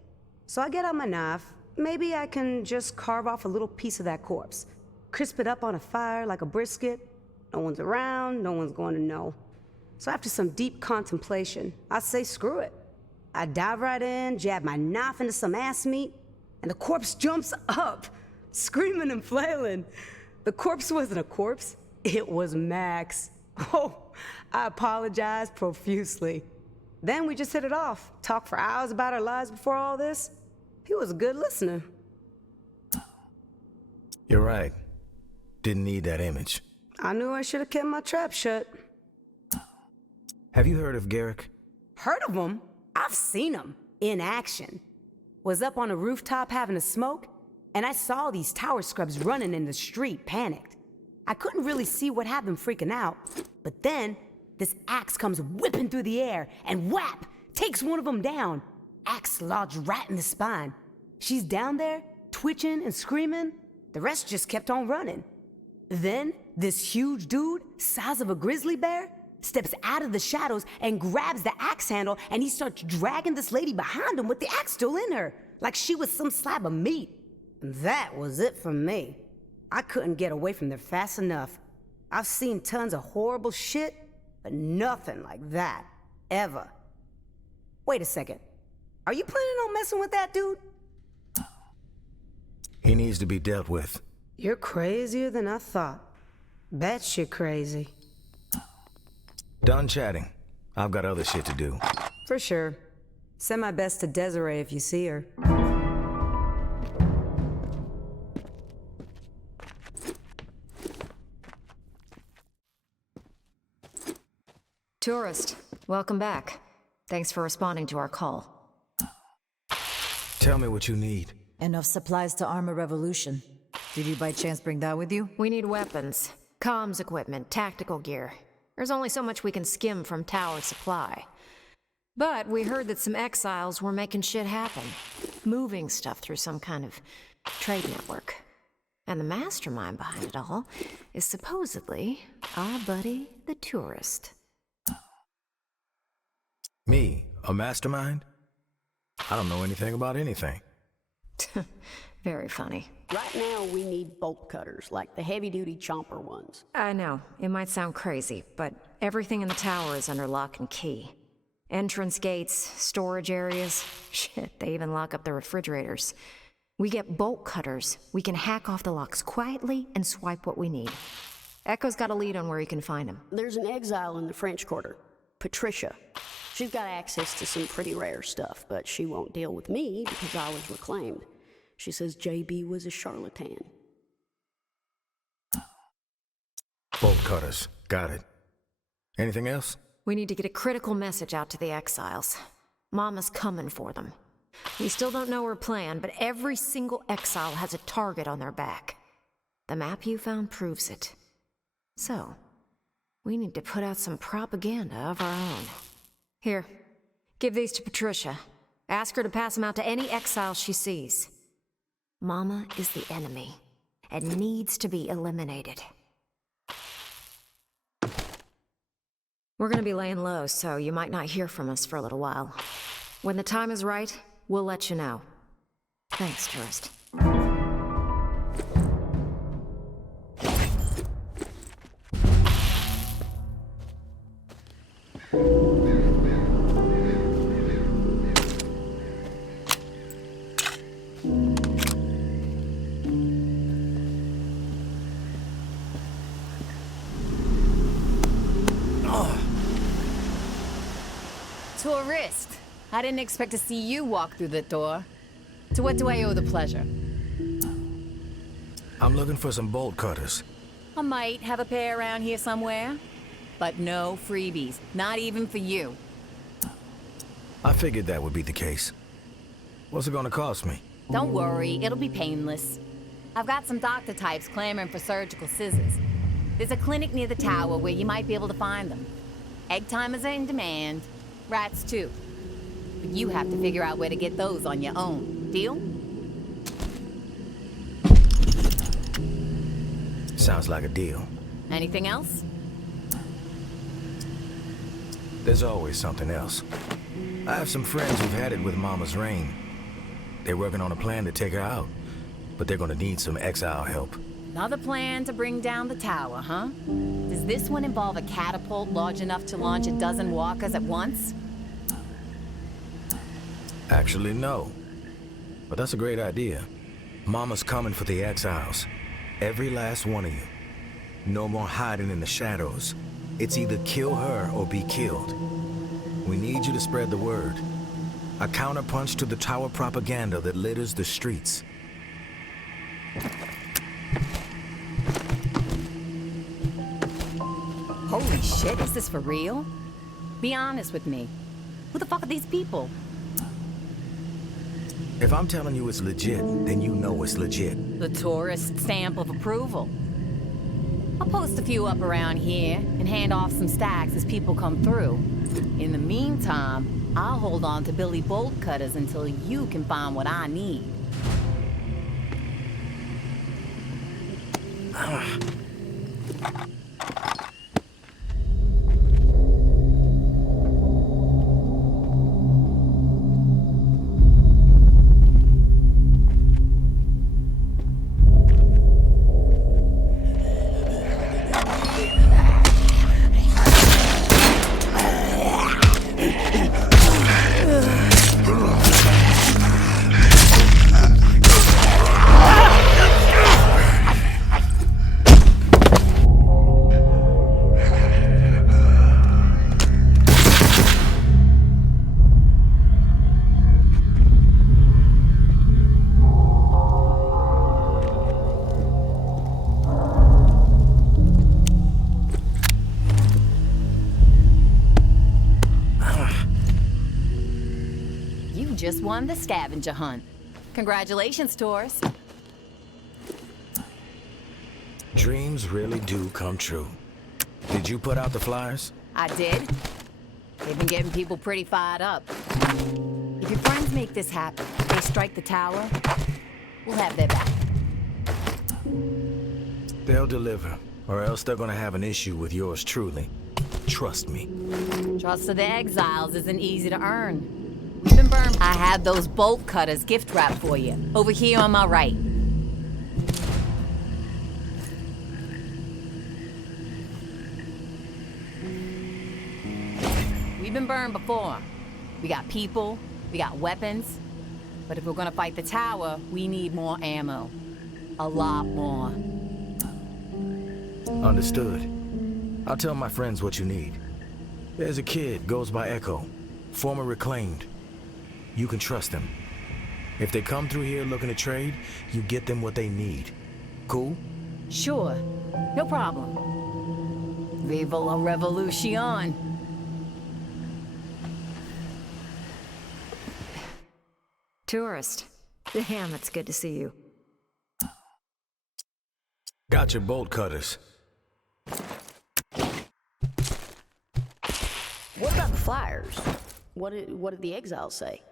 So I get out my knife. Maybe I can just carve off a little piece of that corpse, crisp it up on a fire like a brisket. No one's around, no one's going to know. So after some deep contemplation, I say screw it. I dive right in, jab my knife into some ass meat, and the corpse jumps up, screaming and flailing. The corpse wasn't a corpse, it was Max. Oh, I apologize profusely. Then we just hit it off, talked for hours about our lives before all this. He was a good listener. You're right. Didn't need that image. I knew I should have kept my trap shut. Have you heard of Garrick? Heard of him? I've seen him in action. Was up on a rooftop having a smoke, and I saw these tower scrubs running in the street, panicked. I couldn't really see what had them freaking out, but then this axe comes whipping through the air and whap, takes one of them down. Axe lodged right in the spine. She's down there, twitching and screaming. The rest just kept on running. Then this huge dude, size of a grizzly bear, steps out of the shadows and grabs the axe handle, and he starts dragging this lady behind him with the axe still in her, like she was some slab of meat. And that was it for me. I couldn't get away from there fast enough. I've seen tons of horrible shit, but nothing like that, ever. Wait a second. Are you planning on messing with that dude? He needs to be dealt with. You're crazier than I thought. Batshit crazy. Done chatting. I've got other shit to do. For sure. Send my best to Desiree if you see her. Tourist, welcome back. Thanks for responding to our call. Tell me what you need. Enough supplies to arm a revolution. Did you by chance bring that with you? We need weapons, comms equipment, tactical gear. There's only so much we can skim from Tower Supply. But we heard that some exiles were making shit happen, moving stuff through some kind of trade network. And the mastermind behind it all is supposedly our buddy, the tourist. Me? A mastermind? I don't know anything about anything. Very funny. Right now, we need bolt cutters, like the heavy-duty chomper ones. I know, it might sound crazy, but everything in the tower is under lock and key. Entrance gates, storage areas, shit, they even lock up the refrigerators. We get bolt cutters, we can hack off the locks quietly and swipe what we need. Echo's got a lead on where you can find them. There's an exile in the French Quarter, Patricia. She's got access to some pretty rare stuff, but she won't deal with me because I was reclaimed. She says JB was a charlatan. Bolt cutters. Got it. Anything else? We need to get a critical message out to the exiles. Mama's coming for them. We still don't know her plan, but every single exile has a target on their back. The map you found proves it. So, we need to put out some propaganda of our own. Here, give these to Patricia. Ask her to pass them out to any exile she sees. Mama is the enemy, and needs to be eliminated. We're gonna be laying low, so you might not hear from us for a little while. When the time is right, we'll let you know. Thanks, tourist. Tourist! I didn't expect to see you walk through the door. To what do I owe the pleasure? I'm looking for some bolt cutters. I might have a pair around here somewhere. But no freebies, not even for you. I figured that would be the case. What's it gonna cost me? Don't worry, it'll be painless. I've got some doctor types clamoring for surgical scissors. There's a clinic near the tower where you might be able to find them. Egg timers are in demand. Rats too. But you have to figure out where to get those on your own. Deal? Sounds like a deal. Anything else? There's always something else. I have some friends who've had it with Mama's reign. They're working on a plan to take her out, but they're gonna need some exile help. Another plan to bring down the tower, huh? Does this one involve a catapult large enough to launch a dozen walkers at once? Actually, no. But that's a great idea. Mama's coming for the exiles. Every last one of you. No more hiding in the shadows. It's either kill her or be killed. We need you to spread the word. A counterpunch to the tower propaganda that litters the streets. Holy shit, is this for real? Be honest with me. Who the fuck are these people? If I'm telling you it's legit, then you know it's legit. The tourist stamp of approval. I'll post a few up around here and hand off some stacks as people come through. In the meantime, I'll hold on to Billy Bolt Cutters until you can find what I need. Just won the scavenger hunt. Congratulations, tourist. Dreams really do come true. Did you put out the flyers? I did. They've been getting people pretty fired up. If your friends make this happen, they strike the tower, we'll have their back. They'll deliver, or else they're gonna have an issue with yours truly. Trust me. Trust of the exiles isn't easy to earn. We've been burned. I have those bolt cutters gift wrapped for you, over here on my right. We've been burned before. We got people, we got weapons, but if we're gonna fight the tower, we need more ammo. A lot more. Understood. I'll tell my friends what you need. There's a kid, goes by Echo, former Reclaimed. You can trust them. If they come through here looking to trade, you get them what they need. Cool? Sure, no problem. Viva la revolution. Tourist. Damn, it's good to see you. Got your bolt cutters. What about the flyers? What did the exiles say?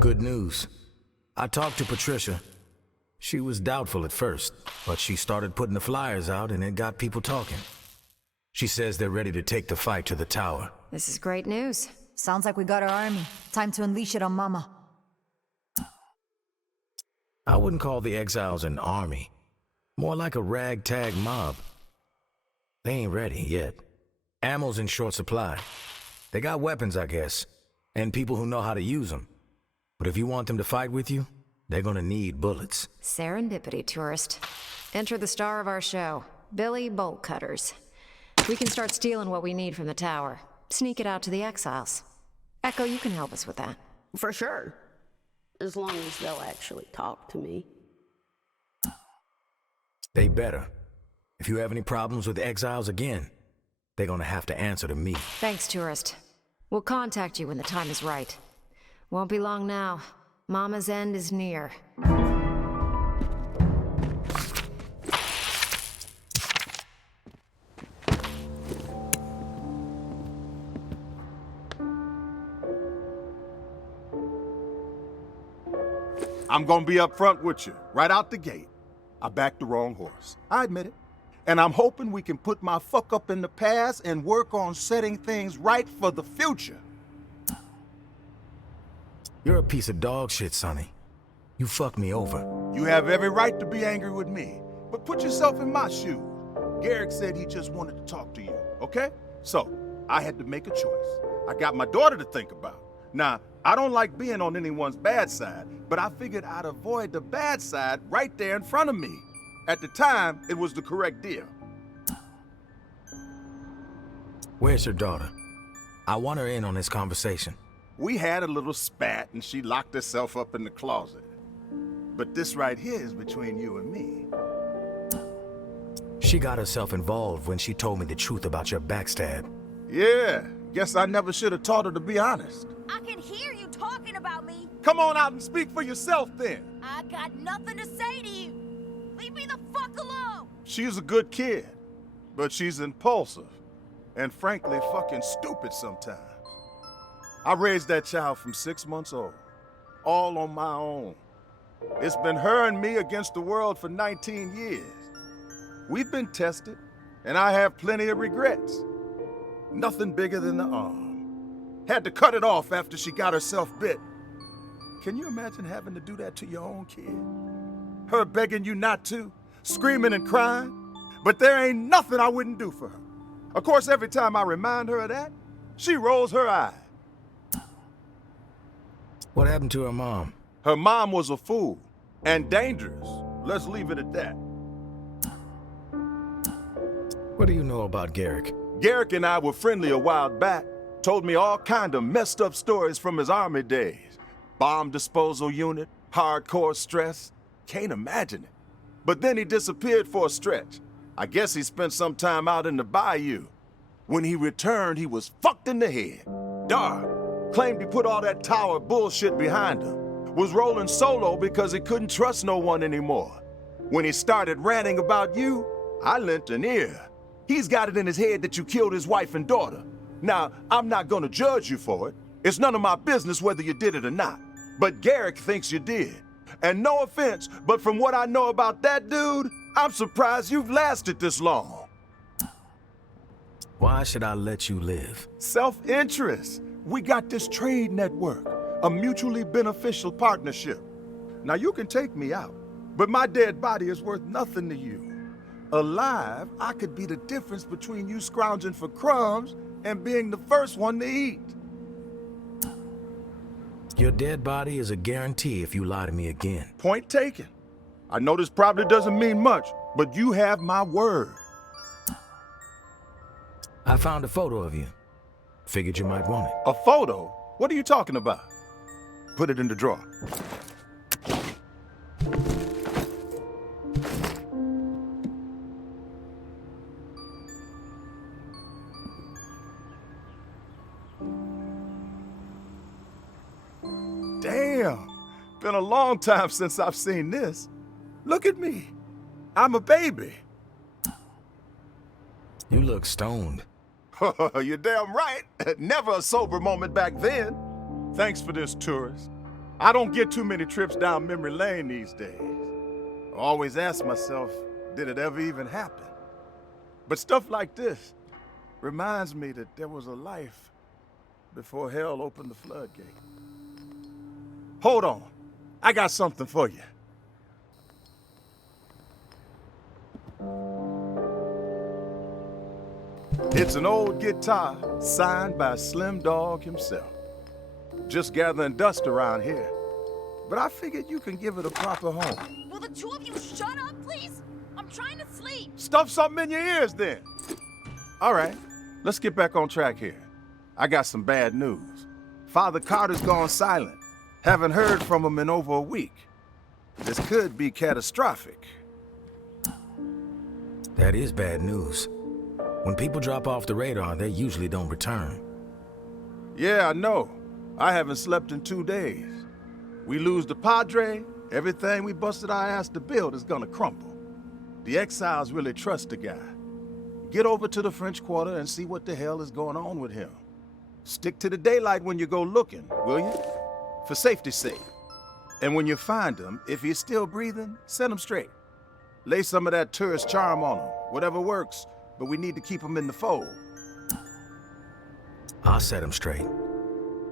Good news. I talked to Patricia. She was doubtful at first, but she started putting the flyers out and it got people talking. She says they're ready to take the fight to the tower. This is great news. Sounds like we got our army. Time to unleash it on Mama. I wouldn't call the exiles an army. More like a ragtag mob. They ain't ready yet. Ammo's in short supply. They got weapons, I guess, and people who know how to use them. But if you want them to fight with you, they're gonna need bullets. Serendipity, tourist. Enter the star of our show, Billy Bolt Cutters. We can start stealing what we need from the tower. Sneak it out to the exiles. Echo, you can help us with that. For sure. As long as they'll actually talk to me. They better. If you have any problems with exiles again, they're gonna have to answer to me. Thanks, tourist. We'll contact you when the time is right. Won't be long now. Mama's end is near. I'm gonna be up front with you, right out the gate. I backed the wrong horse. I admit it. And I'm hoping we can put my fuck up in the past and work on setting things right for the future. You're a piece of dog shit, Sonny. You fucked me over. You have every right to be angry with me, but put yourself in my shoes. Garrick said he just wanted to talk to you, okay? So, I had to make a choice. I got my daughter to think about. Now, I don't like being on anyone's bad side, but I figured I'd avoid the bad side right there in front of me. At the time, it was the correct deal. Where's your daughter? I want her in on this conversation. We had a little spat and she locked herself up in the closet. But this right here is between you and me. She got herself involved when she told me the truth about your backstab. Yeah, guess I never should have taught her to be honest. I can hear you talking about me. Come on out and speak for yourself then. I got nothing to say to you. Leave me the fuck alone. She's a good kid, but she's impulsive and frankly fucking stupid sometimes. I raised that child from 6 months old, all on my own. It's been her and me against the world for 19 years. We've been tested, and I have plenty of regrets. Nothing bigger than the arm. Had to cut it off after she got herself bit. Can you imagine having to do that to your own kid? Her begging you not to, screaming and crying, but there ain't nothing I wouldn't do for her. Of course, every time I remind her of that, she rolls her eye. What happened to her mom? Her mom was a fool, and dangerous. Let's leave it at that. What do you know about Garrick? Garrick and I were friendly a while back. Told me all kind of messed up stories from his army days. Bomb disposal unit, hardcore stress. Can't imagine it. But then he disappeared for a stretch. I guess he spent some time out in the bayou. When he returned, he was fucked in the head. Dark. Claimed he put all that tower bullshit behind him. Was rolling solo because he couldn't trust no one anymore. When he started ranting about you, I lent an ear. He's got it in his head that you killed his wife and daughter. Now, I'm not gonna judge you for it. It's none of my business whether you did it or not. But Garrick thinks you did. And no offense, but from what I know about that dude, I'm surprised you've lasted this long. Why should I let you live? Self-interest. We got this trade network, a mutually beneficial partnership. Now you can take me out, but my dead body is worth nothing to you. Alive, I could be the difference between you scrounging for crumbs and being the first one to eat. Your dead body is a guarantee if you lie to me again. Point taken. I know this probably doesn't mean much, but you have my word. I found a photo of you. Figured you might want it. A photo? What are you talking about? Put it in the drawer. Damn, been a long time since I've seen this. Look at me. I'm a baby. You look stoned. You're damn right. Never a sober moment back then. Thanks for this, tourist. I don't get too many trips down memory lane these days. I always ask myself, did it ever even happen? But stuff like this reminds me that there was a life before hell opened the floodgate. Hold on. I got something for you. It's an old guitar signed by Slim Dog himself. Just gathering dust around here. But I figured you can give it a proper home. Will the two of you shut up, please? I'm trying to sleep. Stuff something in your ears then. All right, let's get back on track here. I got some bad news. Father Carter's gone silent. Haven't heard from him in over a week. This could be catastrophic. That is bad news. When people drop off the radar, they usually don't return. Yeah, I know. I haven't slept in 2 days. We lose the Padre, everything we busted our ass to build is gonna crumble. The exiles really trust the guy. Get over to the French Quarter and see what the hell is going on with him. Stick to the daylight when you go looking, will you? For safety's sake. And when you find him, if he's still breathing, set him straight. Lay some of that tourist charm on him, whatever works, but we need to keep him in the fold. I'll set him straight.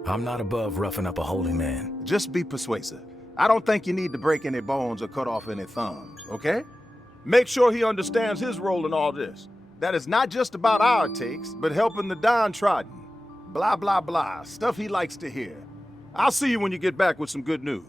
I'm not above roughing up a holy man. Just be persuasive. I don't think you need to break any bones or cut off any thumbs, okay? Make sure he understands his role in all this. That is not just about our takes, but helping the downtrodden. Blah, blah, blah. Stuff he likes to hear. I'll see you when you get back with some good news.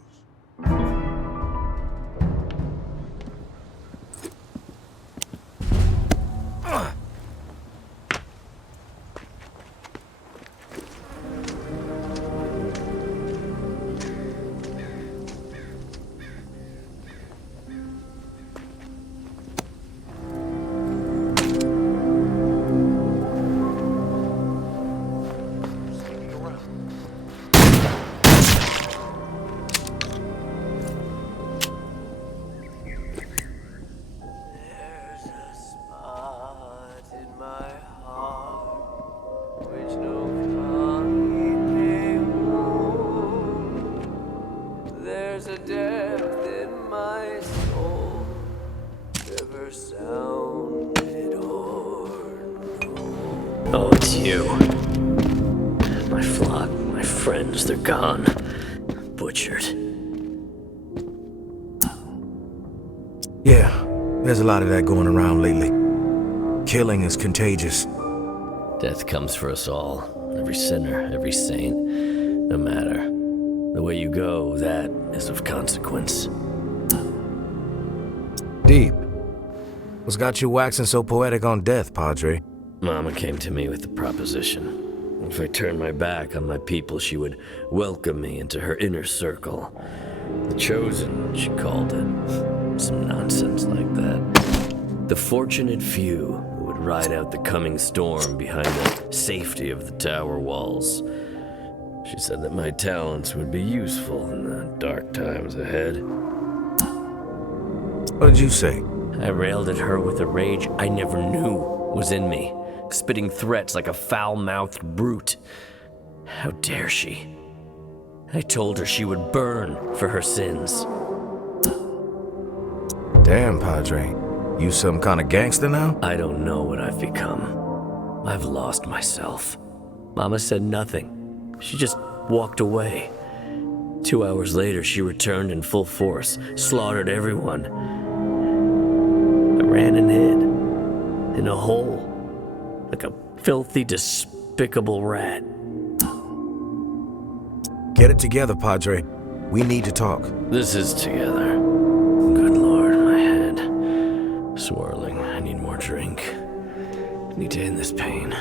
Oh, it's you. My flock, my friends, they're gone. Butchered. Yeah, there's a lot of that going around lately. Killing is contagious. Death comes for us all. Every sinner, every saint. No matter. The way you go, that is of consequence. Deep. What's got you waxing so poetic on death, Padre? Mama came to me with the proposition. If I turned my back on my people, she would welcome me into her inner circle. The Chosen, she called it. Some nonsense like that. The fortunate few who would ride out the coming storm behind the safety of the tower walls. She said that my talents would be useful in the dark times ahead. What did you say? I railed at her with a rage I never knew was in me, spitting threats like a foul-mouthed brute. How dare she? I told her she would burn for her sins. Damn, Padre. You some kind of gangster now? I don't know what I've become. I've lost myself. Mama said nothing. She just walked away. 2 hours later, she returned in full force, slaughtered everyone. I ran and hid. In a hole. Like a filthy, despicable rat. Get it together, Padre. We need to talk. This is together. Good Lord, my head. Swirling. I need more drink. I need to end this pain.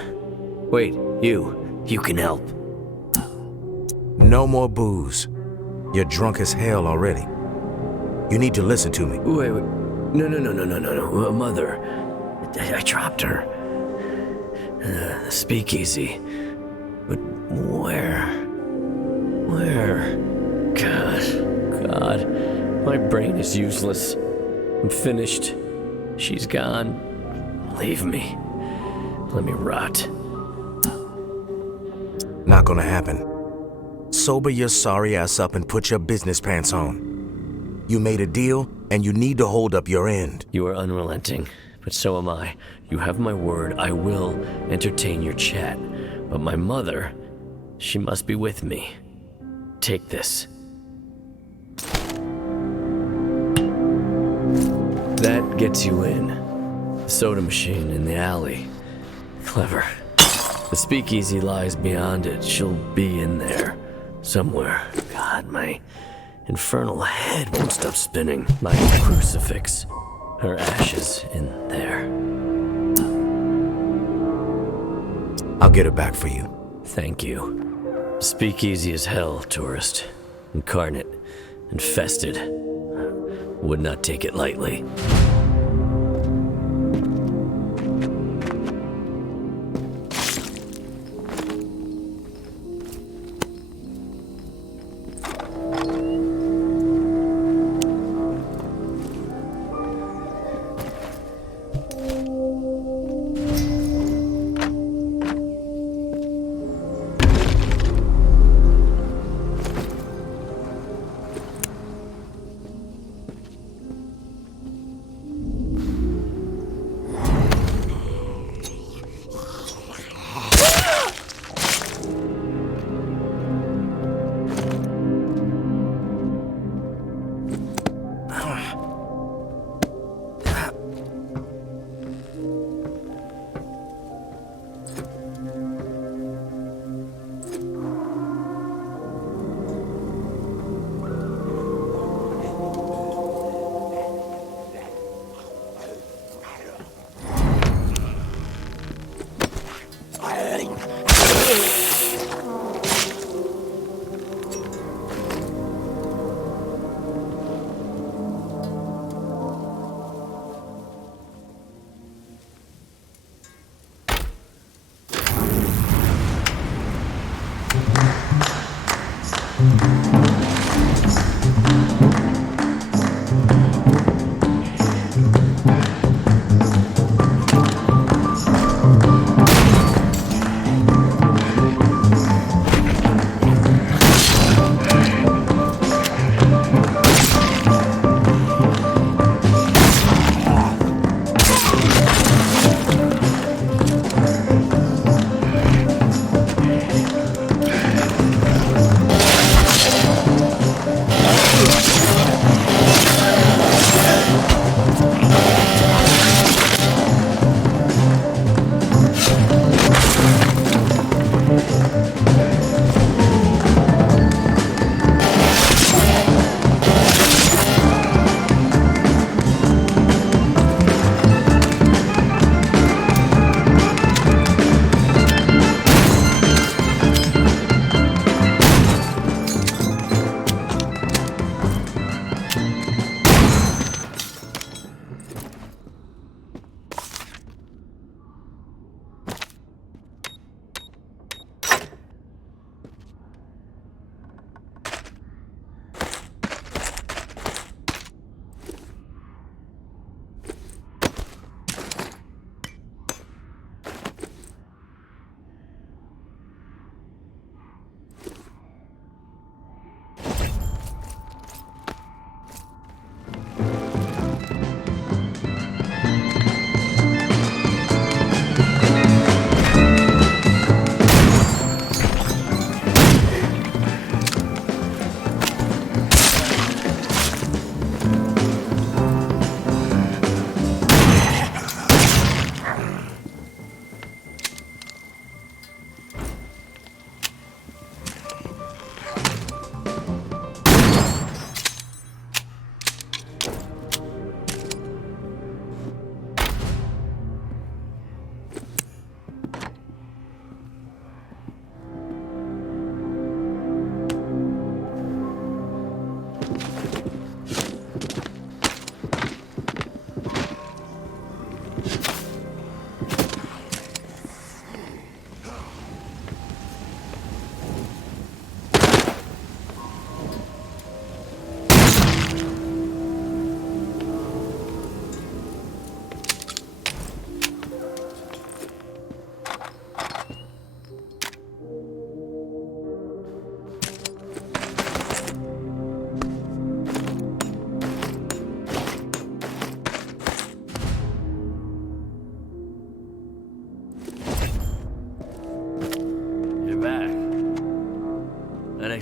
Wait, you can help. No more booze. You're drunk as hell already. You need to listen to me. Wait. No. Mother. I dropped her. Speakeasy. But where? God. My brain is useless. I'm finished. She's gone. Leave me. Let me rot. Not gonna happen. Sober your sorry ass up and put your business pants on. You made a deal, and you need to hold up your end. You are unrelenting, but so am I. You have my word, I will entertain your chat. But my mother, she must be with me. Take this. That gets you in. The soda machine in the alley. Clever. The speakeasy lies beyond it. She'll be in there. Somewhere. God, my infernal head won't stop spinning. My crucifix. Her ashes in there. I'll get it back for you. Thank you. Speakeasy as hell, tourist. Incarnate. Infested. Would not take it lightly.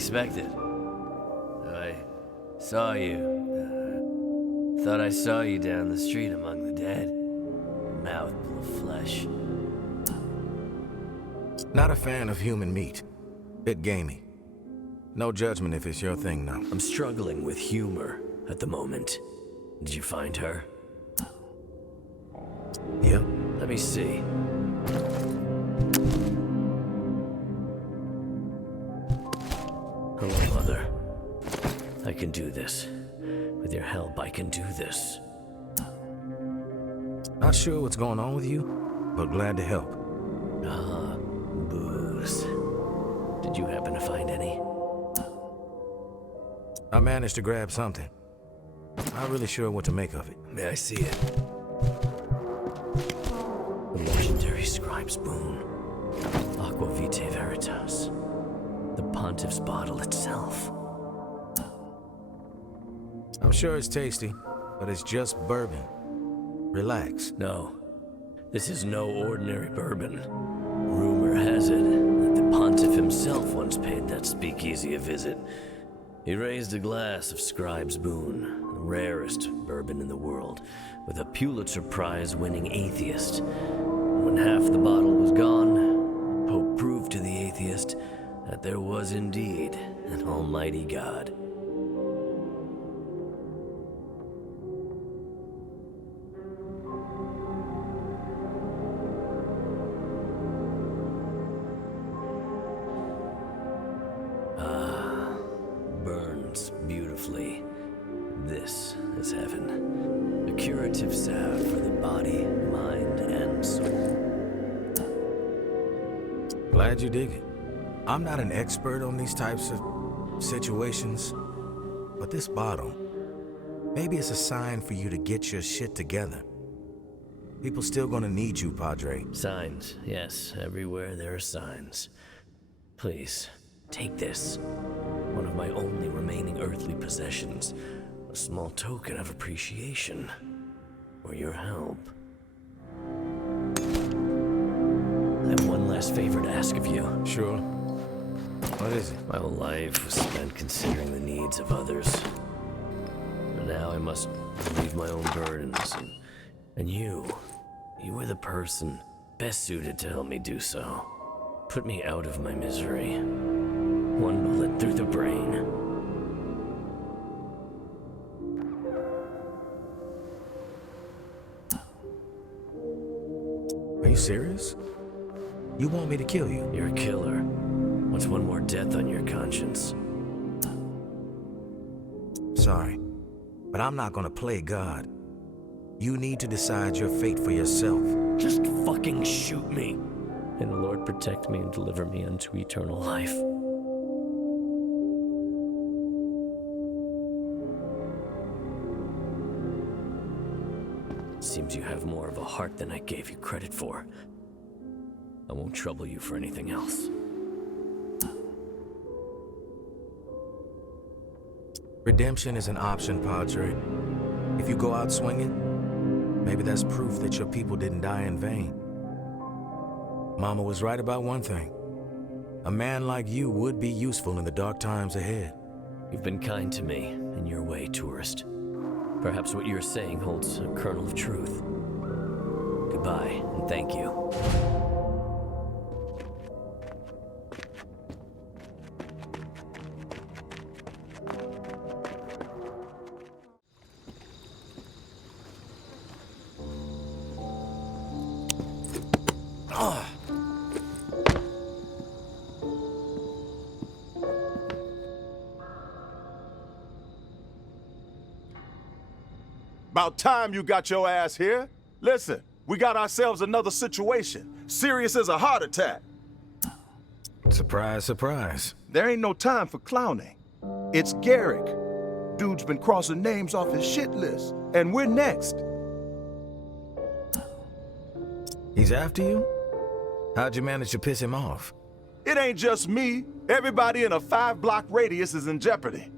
unexpected. I saw you. Thought I saw you down the street among the dead. Mouth full of flesh. Not a fan of human meat. Bit gamey. No judgment if it's your thing, though. I'm struggling with humor at the moment. Did you find her? Yep. Let me see. Hello, Mother. I can do this. With your help, I can do this. Not sure what's going on with you, but glad to help. Ah, booze. Did you happen to find any? I managed to grab something. Not really sure what to make of it. May I see it? The legendary scribe's boon. Aqua Vitae Veritas. The Pontiff's bottle itself. I'm sure it's tasty, but it's just bourbon. Relax. No, this is no ordinary bourbon. Rumor has it that the Pontiff himself once paid that speakeasy a visit. He raised a glass of Scribe's Boon, the rarest bourbon in the world, with a Pulitzer Prize-winning atheist. When half the bottle was gone, Pope proved to the atheist that there was indeed an almighty God. Burns beautifully. This is heaven. A curative salve for the body, mind, and soul. Glad you dig it. I'm not an expert on these types of situations, but this bottle, maybe it's a sign for you to get your shit together. People still gonna need you, Padre. Signs, yes. Everywhere there are signs. Please, take this. One of my only remaining earthly possessions. A small token of appreciation for your help. I have one last favor to ask of you. Sure. What is it? My whole life was spent considering the needs of others. But now I must relieve my own burdens. And you are the person best suited to help me do so. Put me out of my misery. One bullet through the brain. Are you serious? You want me to kill you? You're a killer. What's one more death on your conscience? Sorry, but I'm not gonna play God. You need to decide your fate for yourself. Just fucking shoot me. And the Lord protect me and deliver me unto eternal life. Seems you have more of a heart than I gave you credit for. I won't trouble you for anything else. Redemption is an option, Padre. If you go out swinging, maybe that's proof that your people didn't die in vain. Mama was right about one thing. A man like you would be useful in the dark times ahead. You've been kind to me in your way, tourist. Perhaps what you're saying holds a kernel of truth. Goodbye, and thank you. About time you got your ass here. Listen, we got ourselves another situation. Serious as a heart attack. Surprise, surprise. There ain't no time for clowning. It's Garrick. Dude's been crossing names off his shit list, and we're next. He's after you? How'd you manage to piss him off? It ain't just me. Everybody in a 5-block radius is in jeopardy.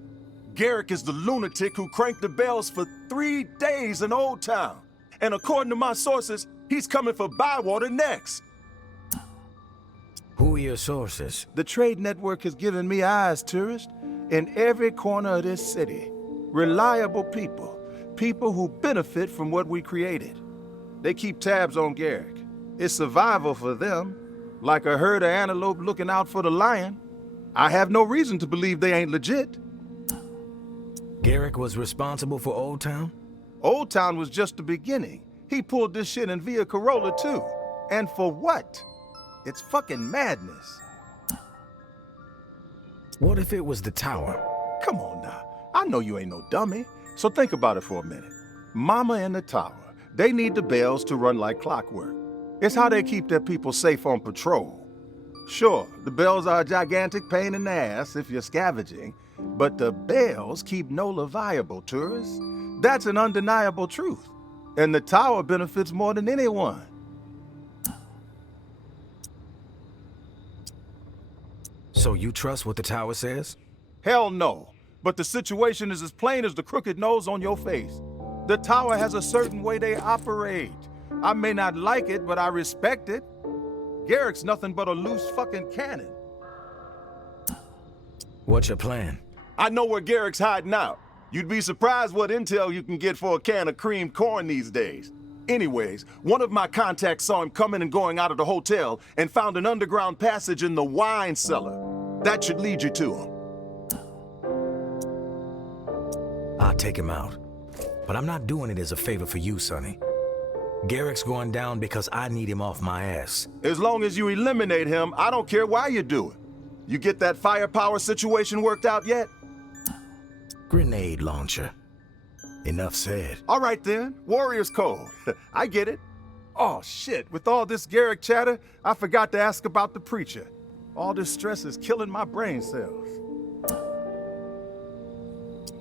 Garrick is the lunatic who cranked the bells for 3 days in Old Town. And according to my sources, he's coming for Bywater next. Who are your sources? The trade network has given me eyes, tourist, in every corner of this city. Reliable people. People who benefit from what we created. They keep tabs on Garrick. It's survival for them, like a herd of antelope looking out for the lion. I have no reason to believe they ain't legit. Garrick was responsible for Old Town? Old Town was just the beginning. He pulled this shit in Via Corolla too. And for what? It's fucking madness. What if it was the tower? Come on now. I know you ain't no dummy. So think about it for a minute. Mama and the tower, they need the bells to run like clockwork. It's how they keep their people safe on patrol. Sure, the bells are a gigantic pain in the ass if you're scavenging, but the bells keep NOLA viable, tourists. That's an undeniable truth. And the tower benefits more than anyone. So you trust what the tower says? Hell no. But the situation is as plain as the crooked nose on your face. The tower has a certain way they operate. I may not like it, but I respect it. Garrick's nothing but a loose fucking cannon. What's your plan? I know where Garrick's hiding out. You'd be surprised what intel you can get for a can of creamed corn these days. Anyways, one of my contacts saw him coming and going out of the hotel and found an underground passage in the wine cellar. That should lead you to him. I'll take him out. But I'm not doing it as a favor for you, Sonny. Garrick's going down because I need him off my ass. As long as you eliminate him, I don't care why you do it. You get that firepower situation worked out yet? Grenade launcher. Enough said. All right then, Warrior's Code. I get it. Oh shit, with all this Garrick chatter, I forgot to ask about the preacher. All this stress is killing my brain cells.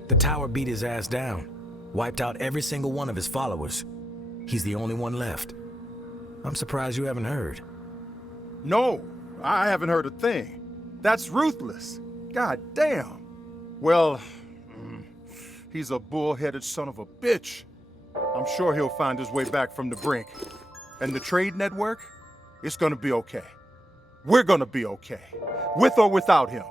The tower beat his ass down. Wiped out every single one of his followers. He's the only one left. I'm surprised you haven't heard. No, I haven't heard a thing. That's ruthless. God damn. Well, he's a bull-headed son of a bitch. I'm sure he'll find his way back from the brink. And the trade network, it's gonna be okay. We're gonna be okay. With or without him.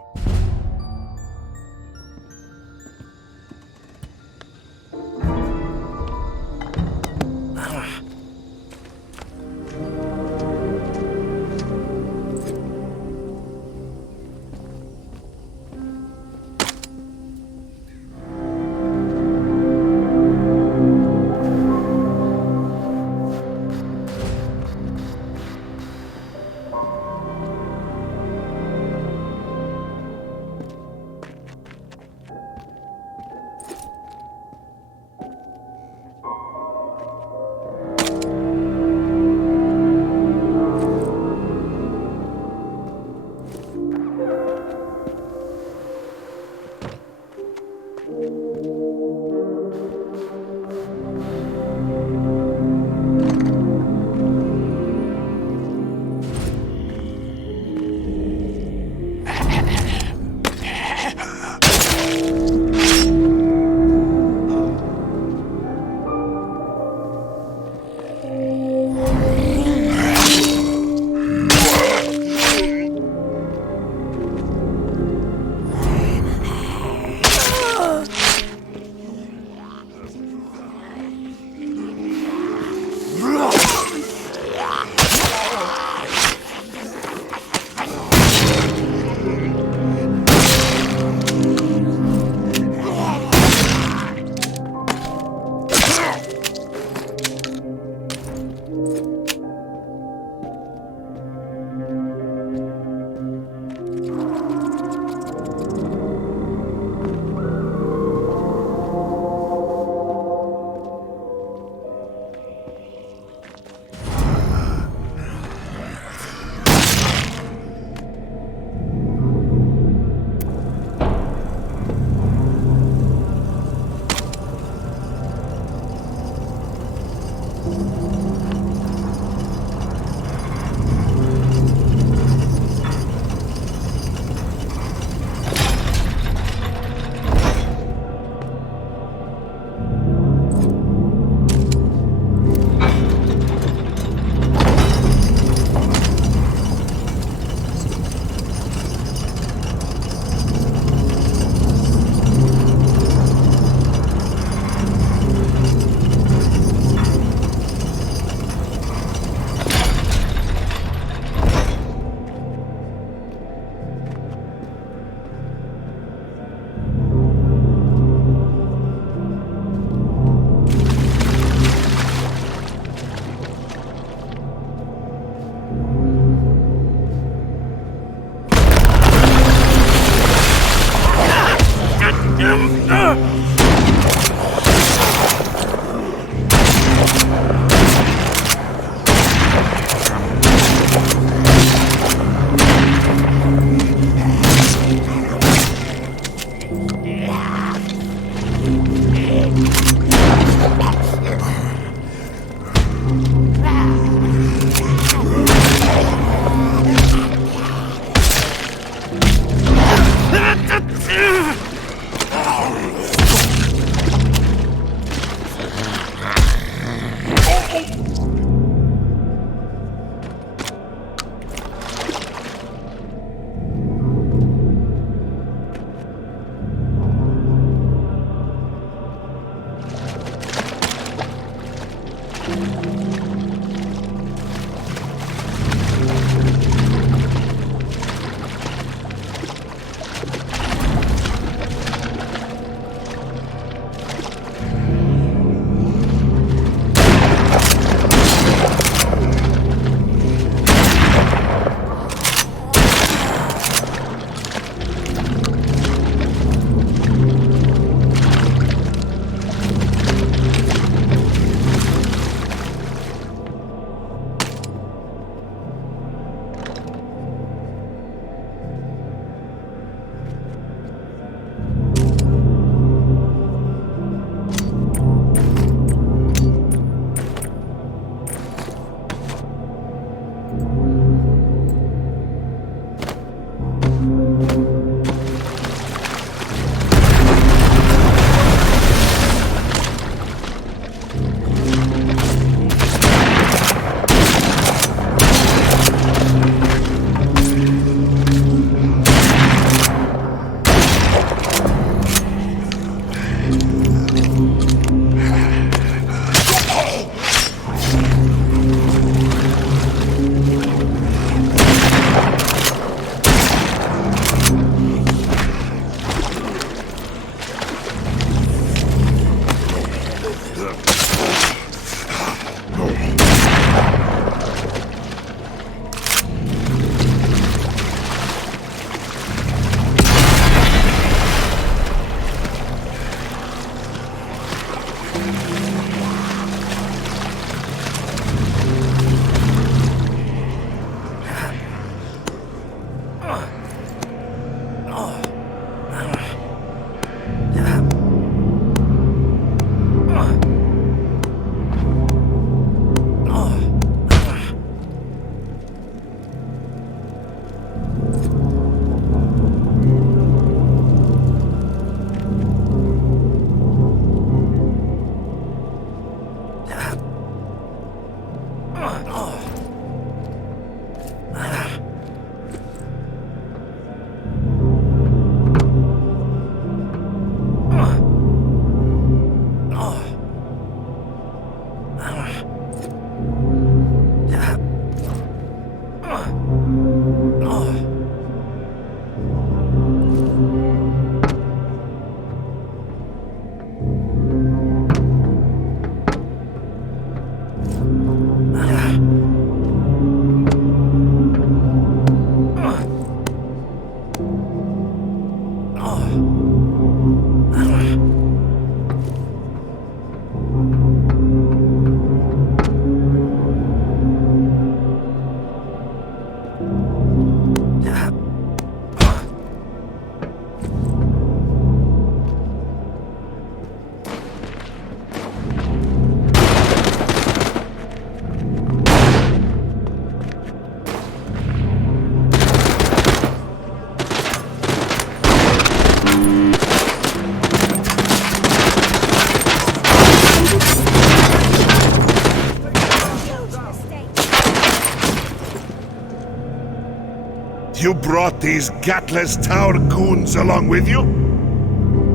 You brought these gutless tower goons along with you?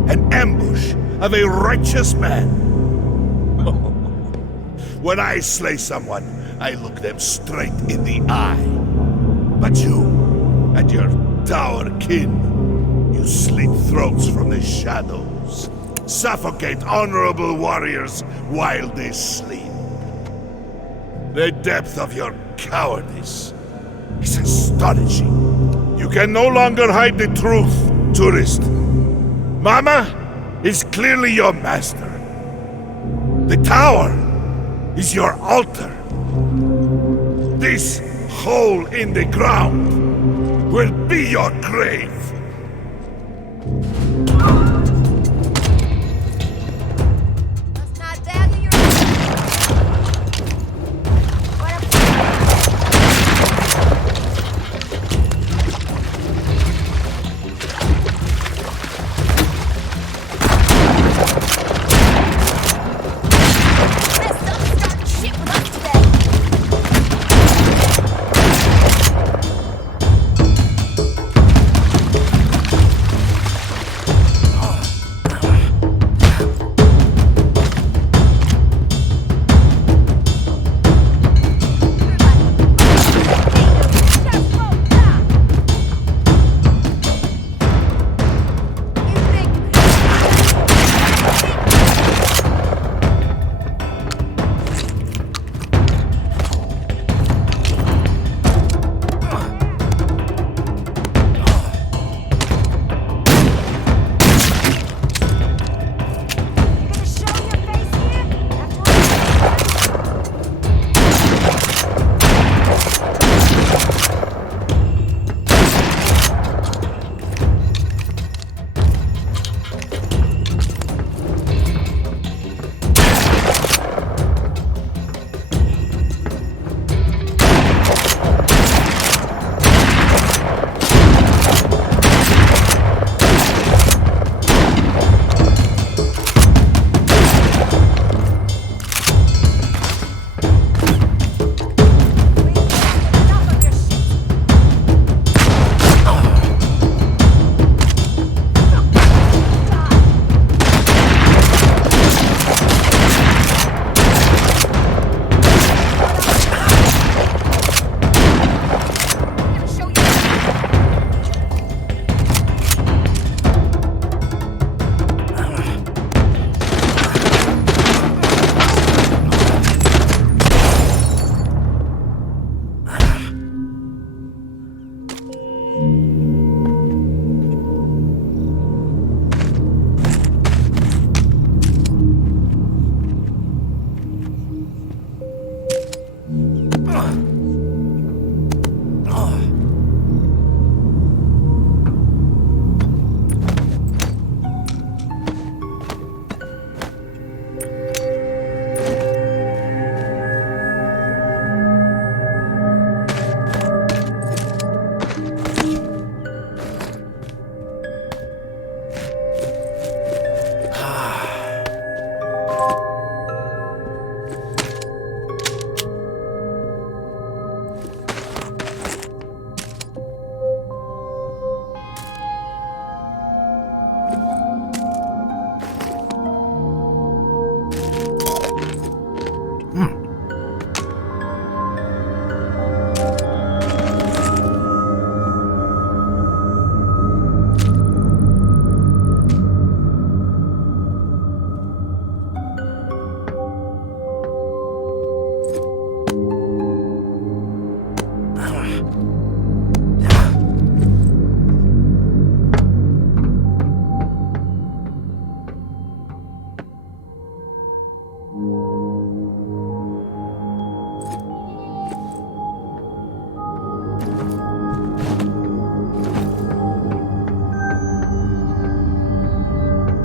An ambush of a righteous man. When I slay someone, I look them straight in the eye. But you and your tower kin, you slit throats from the shadows, suffocate honorable warriors while they sleep. The depth of your cowardice is astonishing. You can no longer hide the truth, tourist. Mama is clearly your master. The tower is your altar. This hole in the ground will be your grave.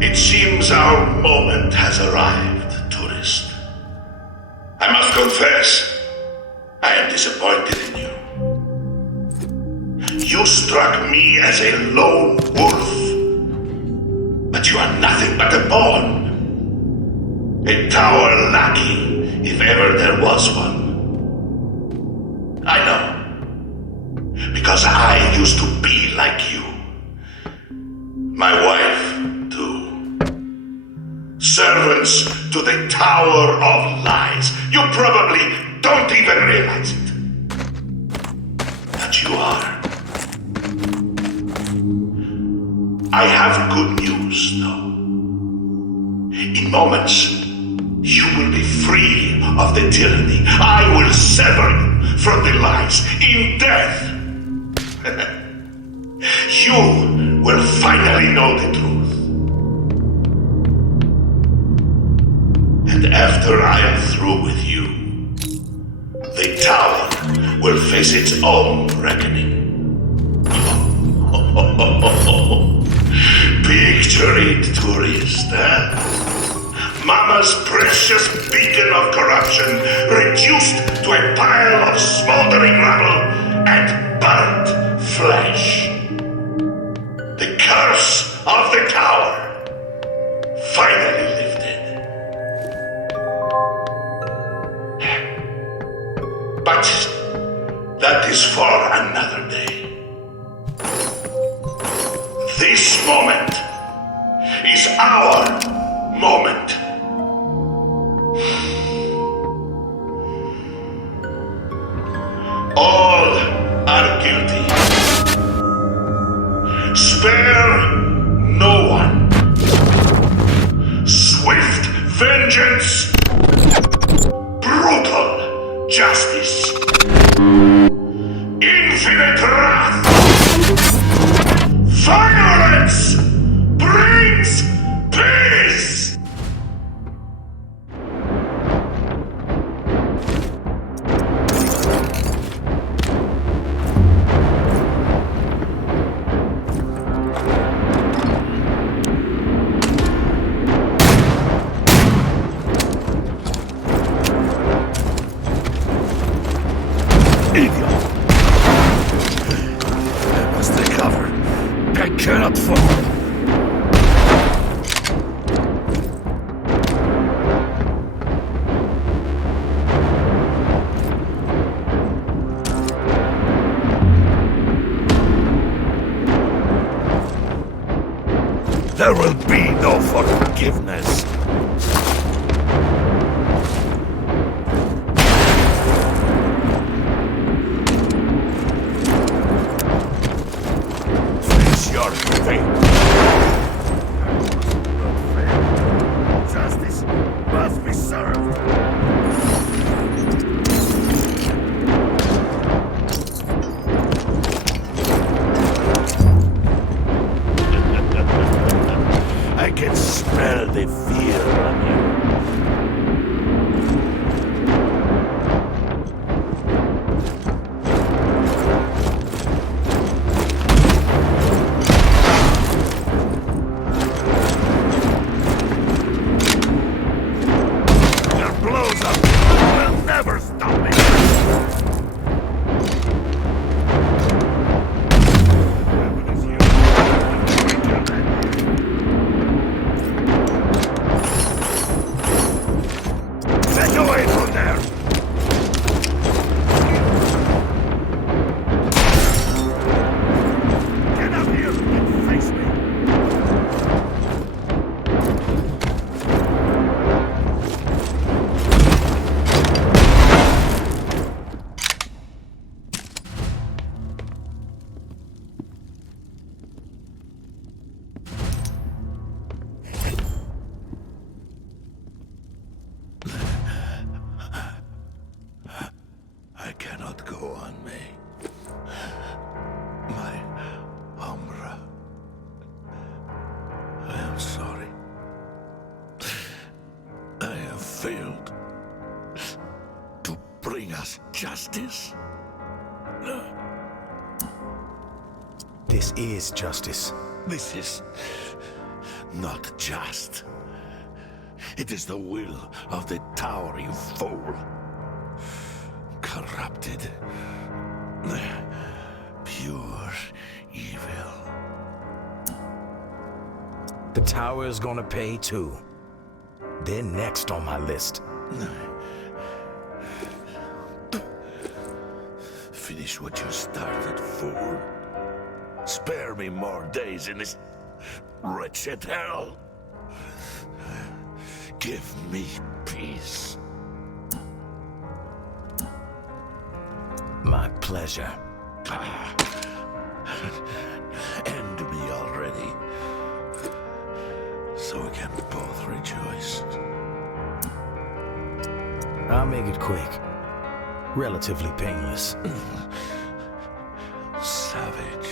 It seems our moment has arrived, tourist. I must confess, I am disappointed in you. You struck me as a lone wolf, but you are nothing but a pawn. A tower lackey, if ever there was one. I know, because Because I used to be like you. My wife, too. Servants to the Tower of Lies. You probably don't even realize it. But you are. I have good news, though. In moments, you will be free of the tyranny. I will sever you from the lies in death. You will finally know the truth. And after I am through with you, the tower will face its own reckoning. Picture it, tourist, eh? Mama's precious beacon of corruption reduced to a pile of smoldering rubble and burnt flesh. The curse of the tower finally lifted. But that is for another day. This moment is our moment. All are guilty. Spare no one. Swift vengeance. Brutal justice. Infinite wrath. Violence brings peace. Cannot fall. There will be no forgiveness. Your fate. Justice must be served. I can smell the fear on you. Failed to bring us justice. This is justice. This is not just. It is the will of the tower, you fool. Corrupted. Pure evil. The tower is gonna pay too. They're next on my list. finish what you started, fool. Spare me more days in this wretched hell. Give me peace. My pleasure. End me already, so we can both rejoice. I'll make it quick. Relatively painless. Savage.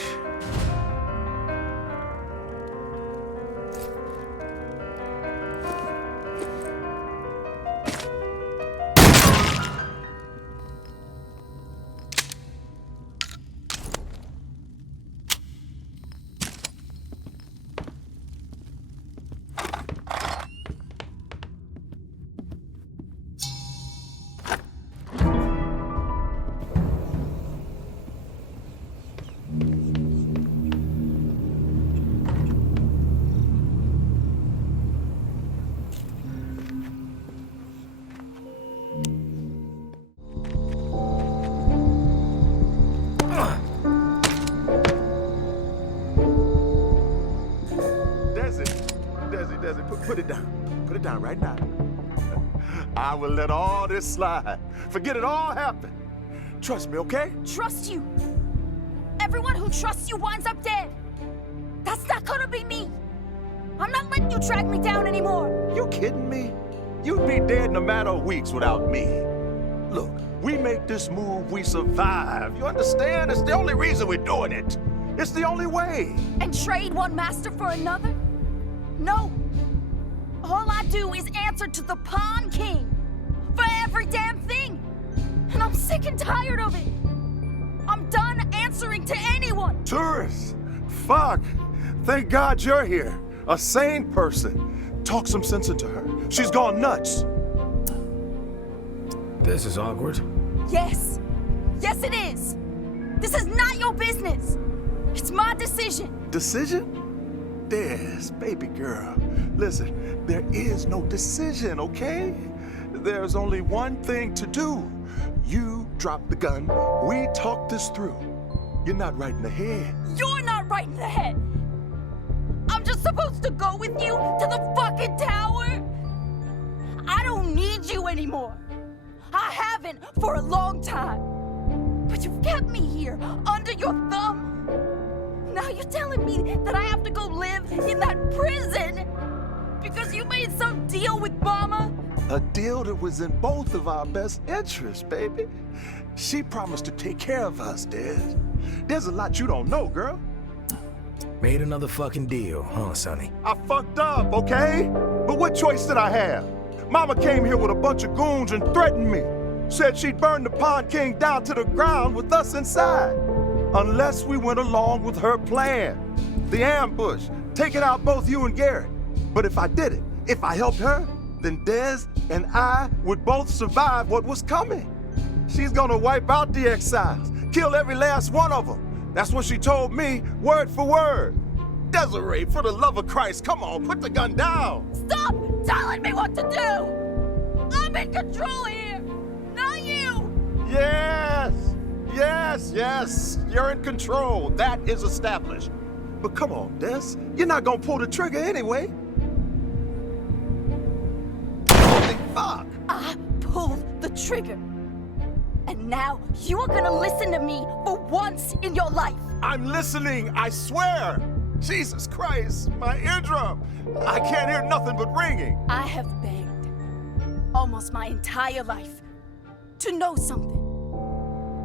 Put it down. Put it down right now. I will let all this slide. Forget it all happened. Trust me, okay? Trust you? Everyone who trusts you winds up dead. That's not gonna be me. I'm not letting you track me down anymore. You kidding me? You'd be dead in a matter of weeks without me. Look, we make this move, we survive. You understand? It's the only reason we're doing it. It's the only way. And trade one master for another? No. All I do is answer to the Pawn King for every damn thing. And I'm sick and tired of it. I'm done answering to anyone. Tourists? Fuck. Thank God you're here. A sane person. Talk some sense into her. She's gone nuts. This is awkward. Yes. Yes, it is. This is not your business. It's my decision. Decision? Des, baby girl. Listen, there is no decision, okay? There's only one thing to do. You drop the gun. We talk this through. You're not right in the head. You're not right in the head. I'm just supposed to go with you to the fucking tower? I don't need you anymore. I haven't for a long time. But you've kept me here under your thumb. Now you're telling me that I have to go live in that prison because you made some deal with Mama? A deal that was in both of our best interests, baby. She promised to take care of us, Des. There's a lot you don't know, girl. Made another fucking deal, huh, Sonny? I fucked up, okay? But what choice did I have? Mama came here with a bunch of goons and threatened me. Said she'd burn the Pawn King down to the ground with us inside. Unless we went along with her plan. The ambush, taking out both you and Garrett. But if I did it, if I helped her, then Des and I would both survive what was coming. She's gonna wipe out the exiles, kill every last one of them. That's what she told me, word for word. Desiree, for the love of Christ, come on, put the gun down. Stop telling me what to do! I'm in control here, not you! Yes, yes, yes, you're in control. That is established. But come on, Des, you're not gonna pull the trigger anyway. Holy fuck! I pulled the trigger. And now you are gonna listen to me for once in your life. I'm listening, I swear. Jesus Christ, my eardrum. I can't hear nothing but ringing. I have begged almost my entire life to know something.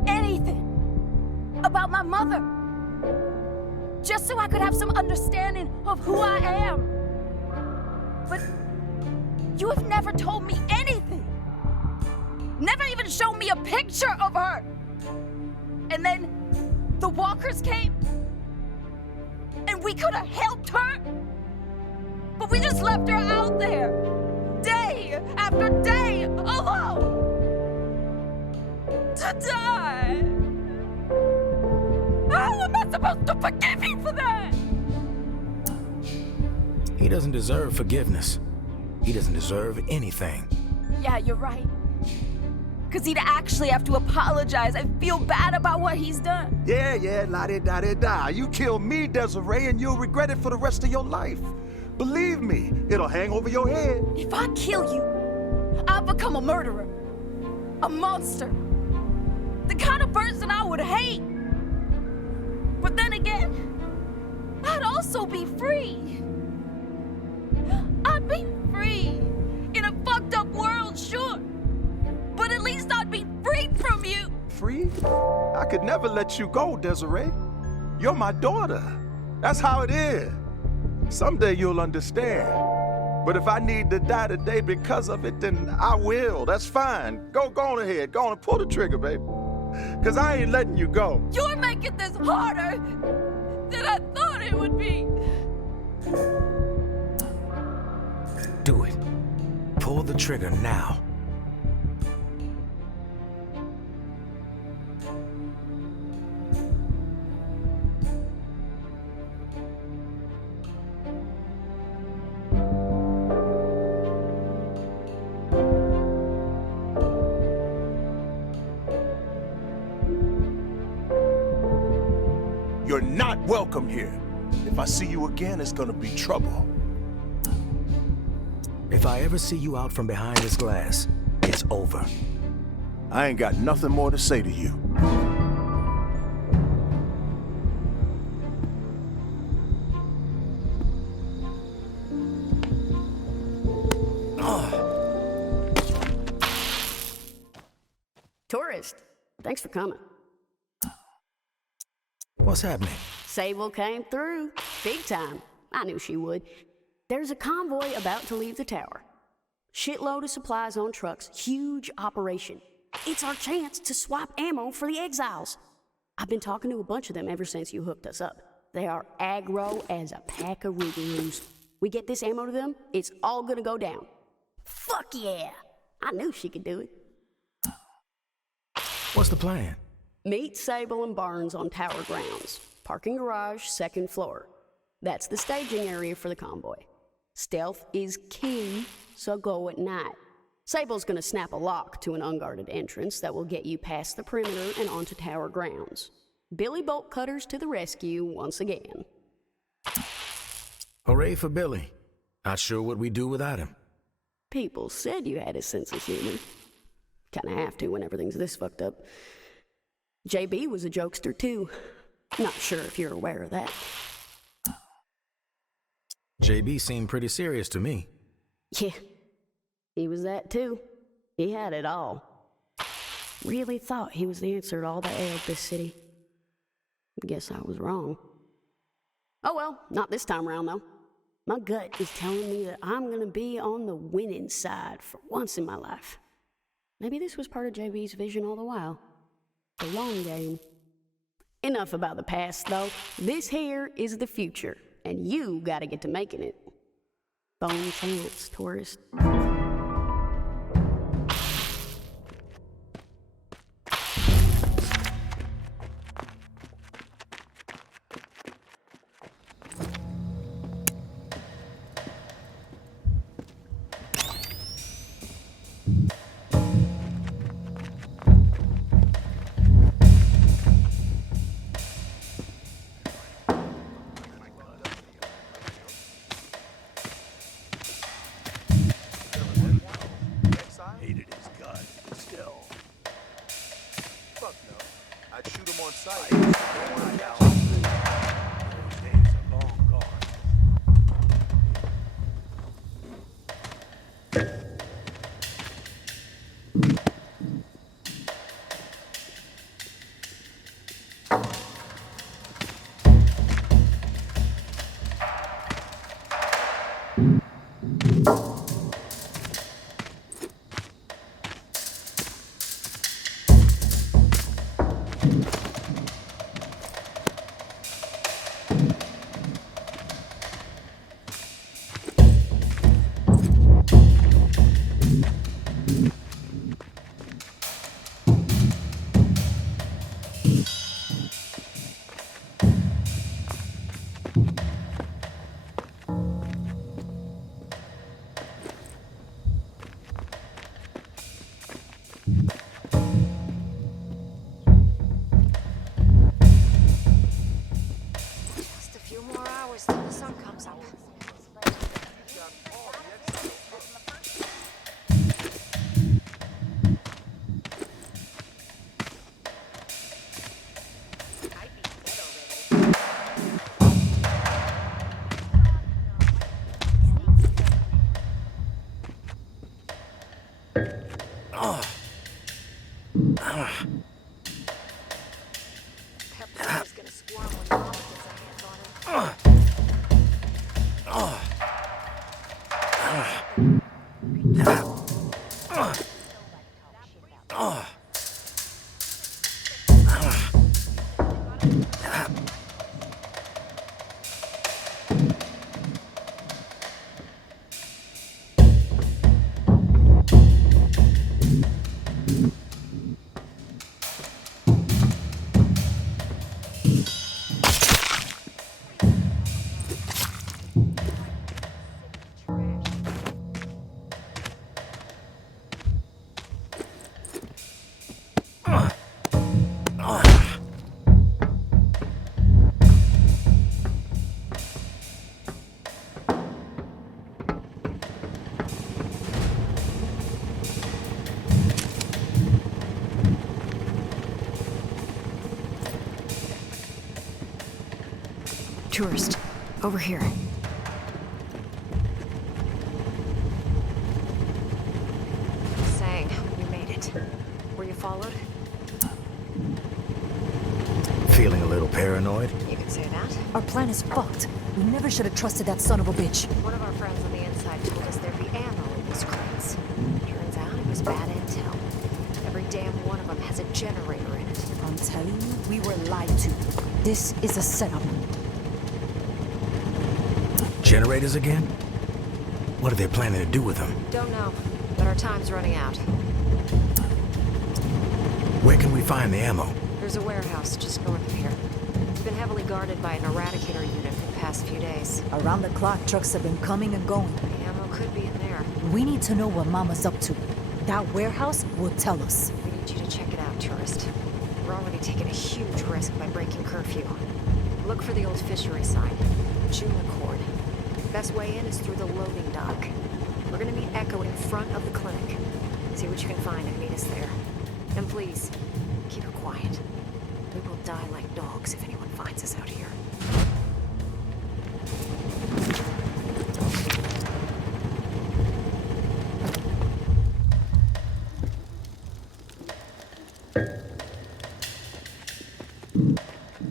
Anything about my mother. Just so I could have some understanding of who I am. But you have never told me anything. Never even shown me a picture of her. And then the walkers came. And we could have helped her. But we just left her out there. Day after day, alone. To die. How am I supposed to forgive you for that? He doesn't deserve forgiveness. He doesn't deserve anything. Yeah, you're right. Cause he'd actually have to apologize and feel bad about what he's done. Yeah, la-di-da-di-da. You kill me, Desiree, and you'll regret it for the rest of your life. Believe me, it'll hang over your head. If I kill you, I'll become a murderer. A monster. The kind of person I would hate. But then again, I'd also be free. I'd be free. In a fucked up world, sure. But at least I'd be free from you. Free? I could never let you go, Desiree. You're my daughter. That's how it is. Someday you'll understand. But if I need to die today because of it, then I will. That's fine. Go on ahead. Go on and pull the trigger, baby. Cause I ain't letting you go. You're making this harder than I thought it would be. Do it. Pull the trigger now. You're not welcome here. If I see you again, it's gonna be trouble. If I ever see you out from behind this glass, it's over. I ain't got nothing more to say to you. Tourist, thanks for coming. What's happening? Sable came through. Big time. I knew she would. There's a convoy about to leave the tower. Shitload of supplies on trucks. Huge operation. It's our chance to swap ammo for the exiles. I've been talking to a bunch of them ever since you hooked us up. They are aggro as a pack of rougarous. We get this ammo to them, it's all gonna go down. Fuck yeah! I knew she could do it. What's the plan? Meet Sable and Barnes on tower grounds. Parking garage, second floor. That's the staging area for the convoy. Stealth is key, so go at night. Sable's gonna snap a lock to an unguarded entrance that will get you past the perimeter and onto tower grounds. Billy Bolt Cutters to the rescue once again. Hooray for Billy. Not sure what we'd do without him. People said you had a sense of humor. Kinda have to when everything's this fucked up. JB was a jokester too. Not sure if you're aware of that. JB seemed pretty serious to me. Yeah, he was that too. He had it all. Really thought he was the answer to all that ailed this city. Guess I was wrong. Oh well, not this time around though. My gut is telling me that I'm gonna be on the winning side for once in my life. Maybe this was part of JB's vision all the while. The long game. Enough about the past though. This here is the future, and you gotta get to making it. Bone chance, tourist. Hated his gun, but still. Fuck no. I'd shoot him on sight. Those days are long gone. Tourist, over here. Saying, you made it. Were you followed? Feeling a little paranoid? You could say that. Our plan is fucked. We never should have trusted that son of a bitch. One of our friends on the inside told us there'd be ammo in these crates. Turns out it was bad intel. Every damn one of them has a generator in it. I'm telling you, we were lied to. This is a setup. Generators again? What are they planning to do with them? Don't know, but our time's running out. Where can we find the ammo? There's a warehouse just north of here. It's been heavily guarded by an eradicator unit for the past few days. Around the clock, trucks have been coming and going. The ammo could be in there. We need to know what Mama's up to. That warehouse will tell us. We need you to check it out, tourist. We're already taking a huge risk by breaking curfew. Look for the old fishery sign. June Accord. Best way in is through the loading dock. We're gonna meet Echo in front of the clinic. See what you can find and meet us there. And please, keep it quiet. We will die like dogs if anyone finds us out here.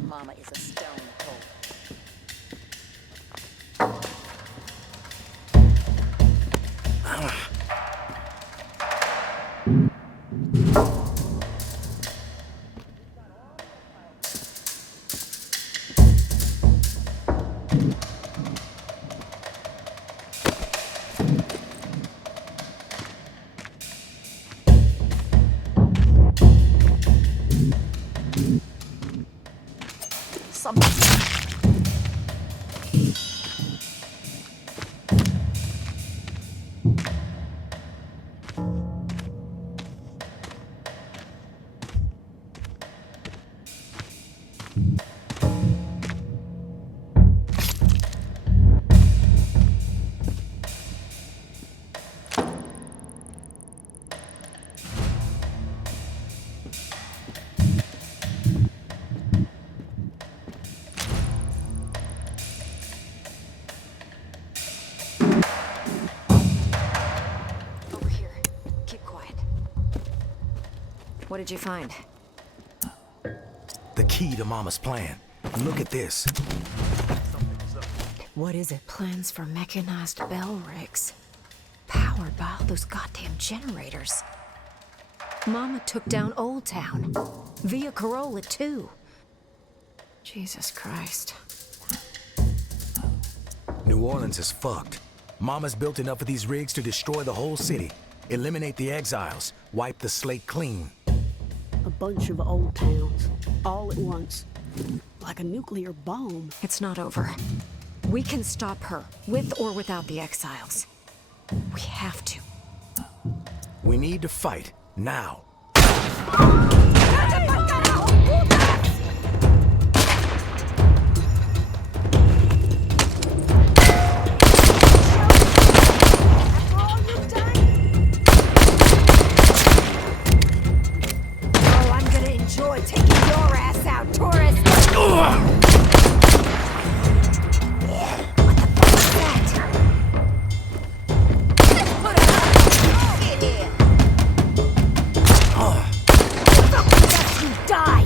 Mama is a stone cold. What did you find? The key to Mama's plan. Look at this. What is it? Plans for mechanized bell rigs. Powered by all those goddamn generators. Mama took down Old Town. Via Corolla, too. Jesus Christ. New Orleans is fucked. Mama's built enough of these rigs to destroy the whole city. Eliminate the exiles. Wipe the slate clean. A bunch of old towns, all at once. Like a nuclear bomb. It's not over. We can stop her, with or without the exiles. We have to. We need to fight, now. Taking your ass out, tourist! Die!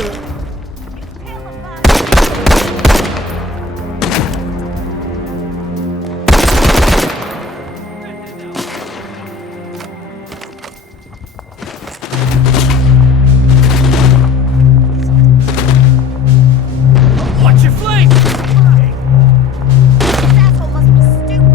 Watch your flame! This asshole must be stupid.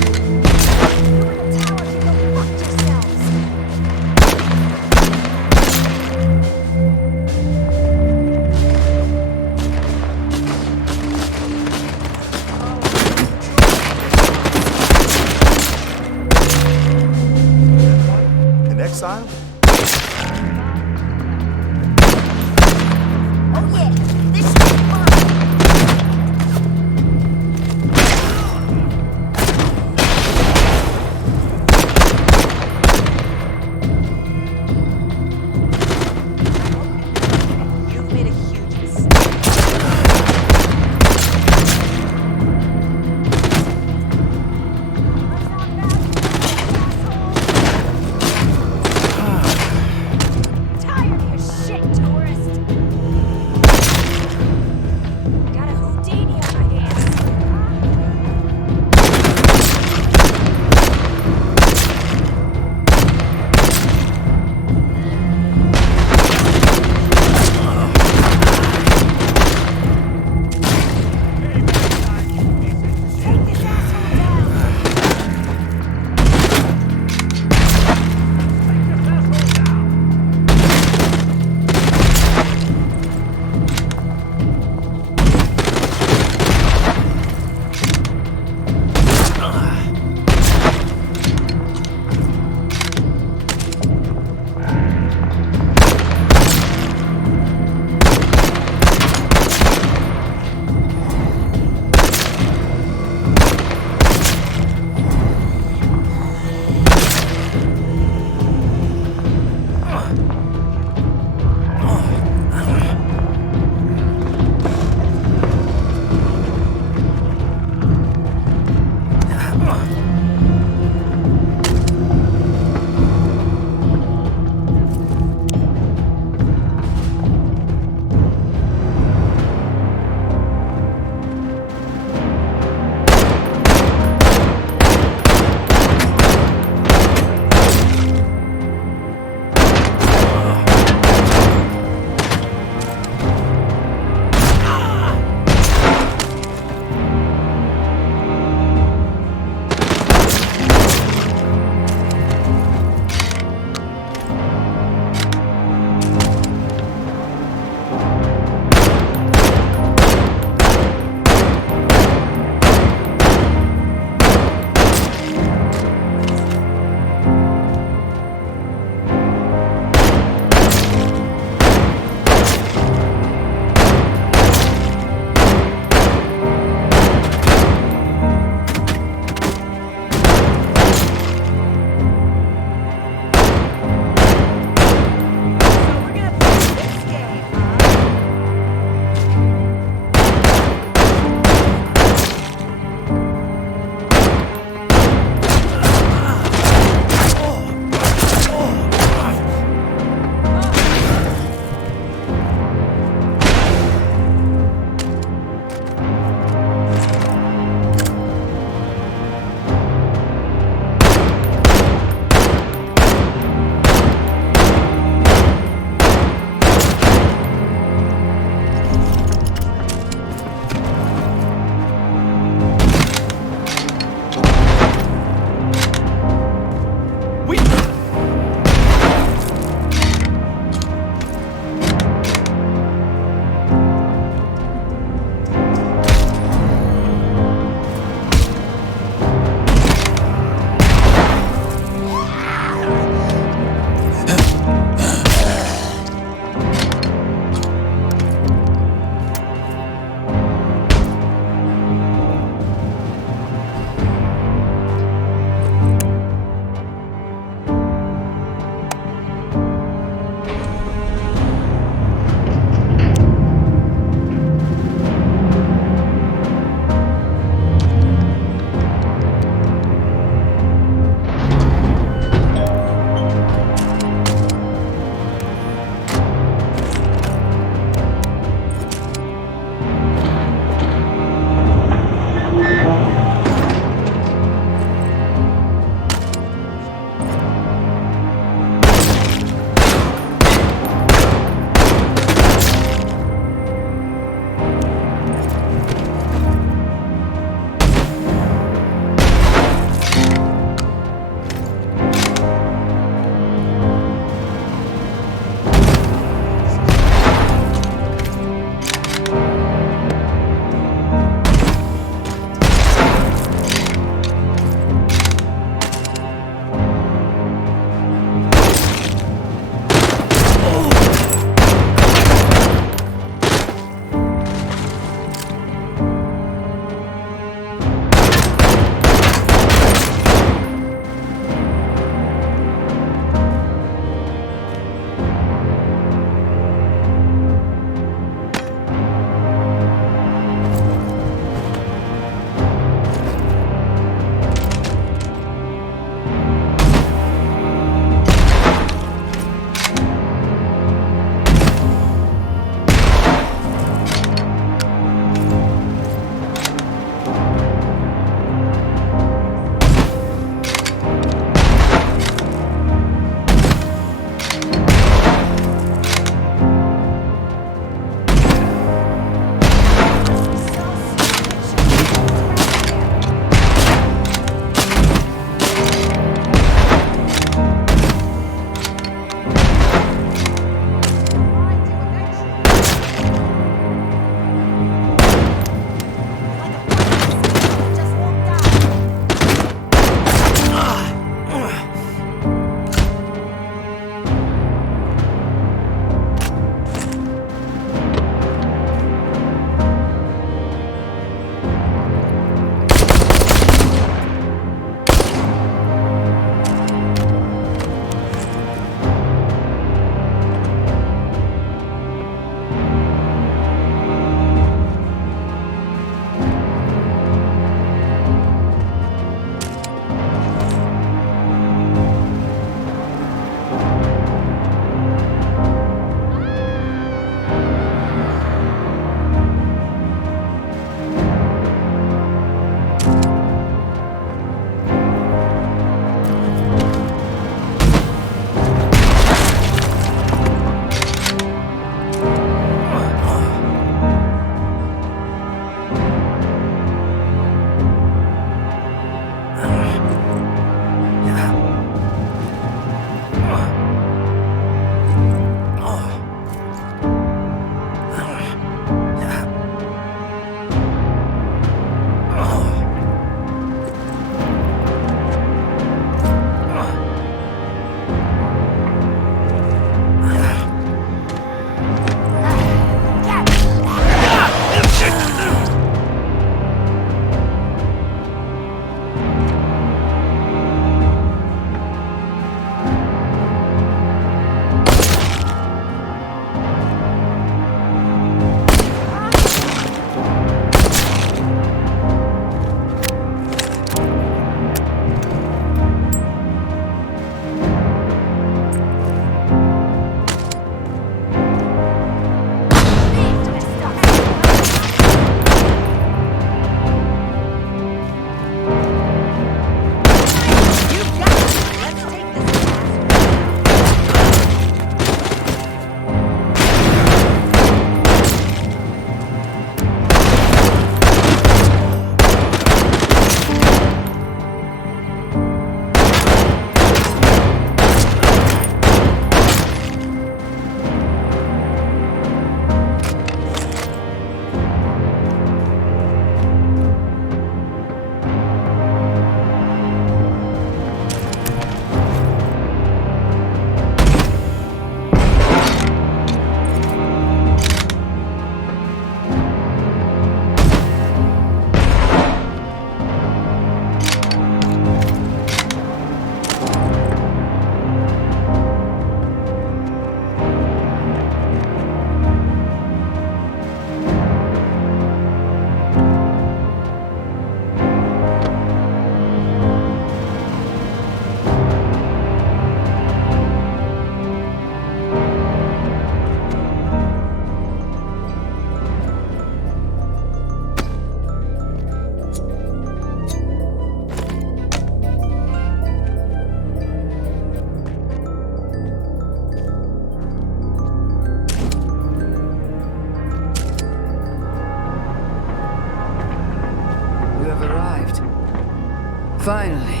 Finally.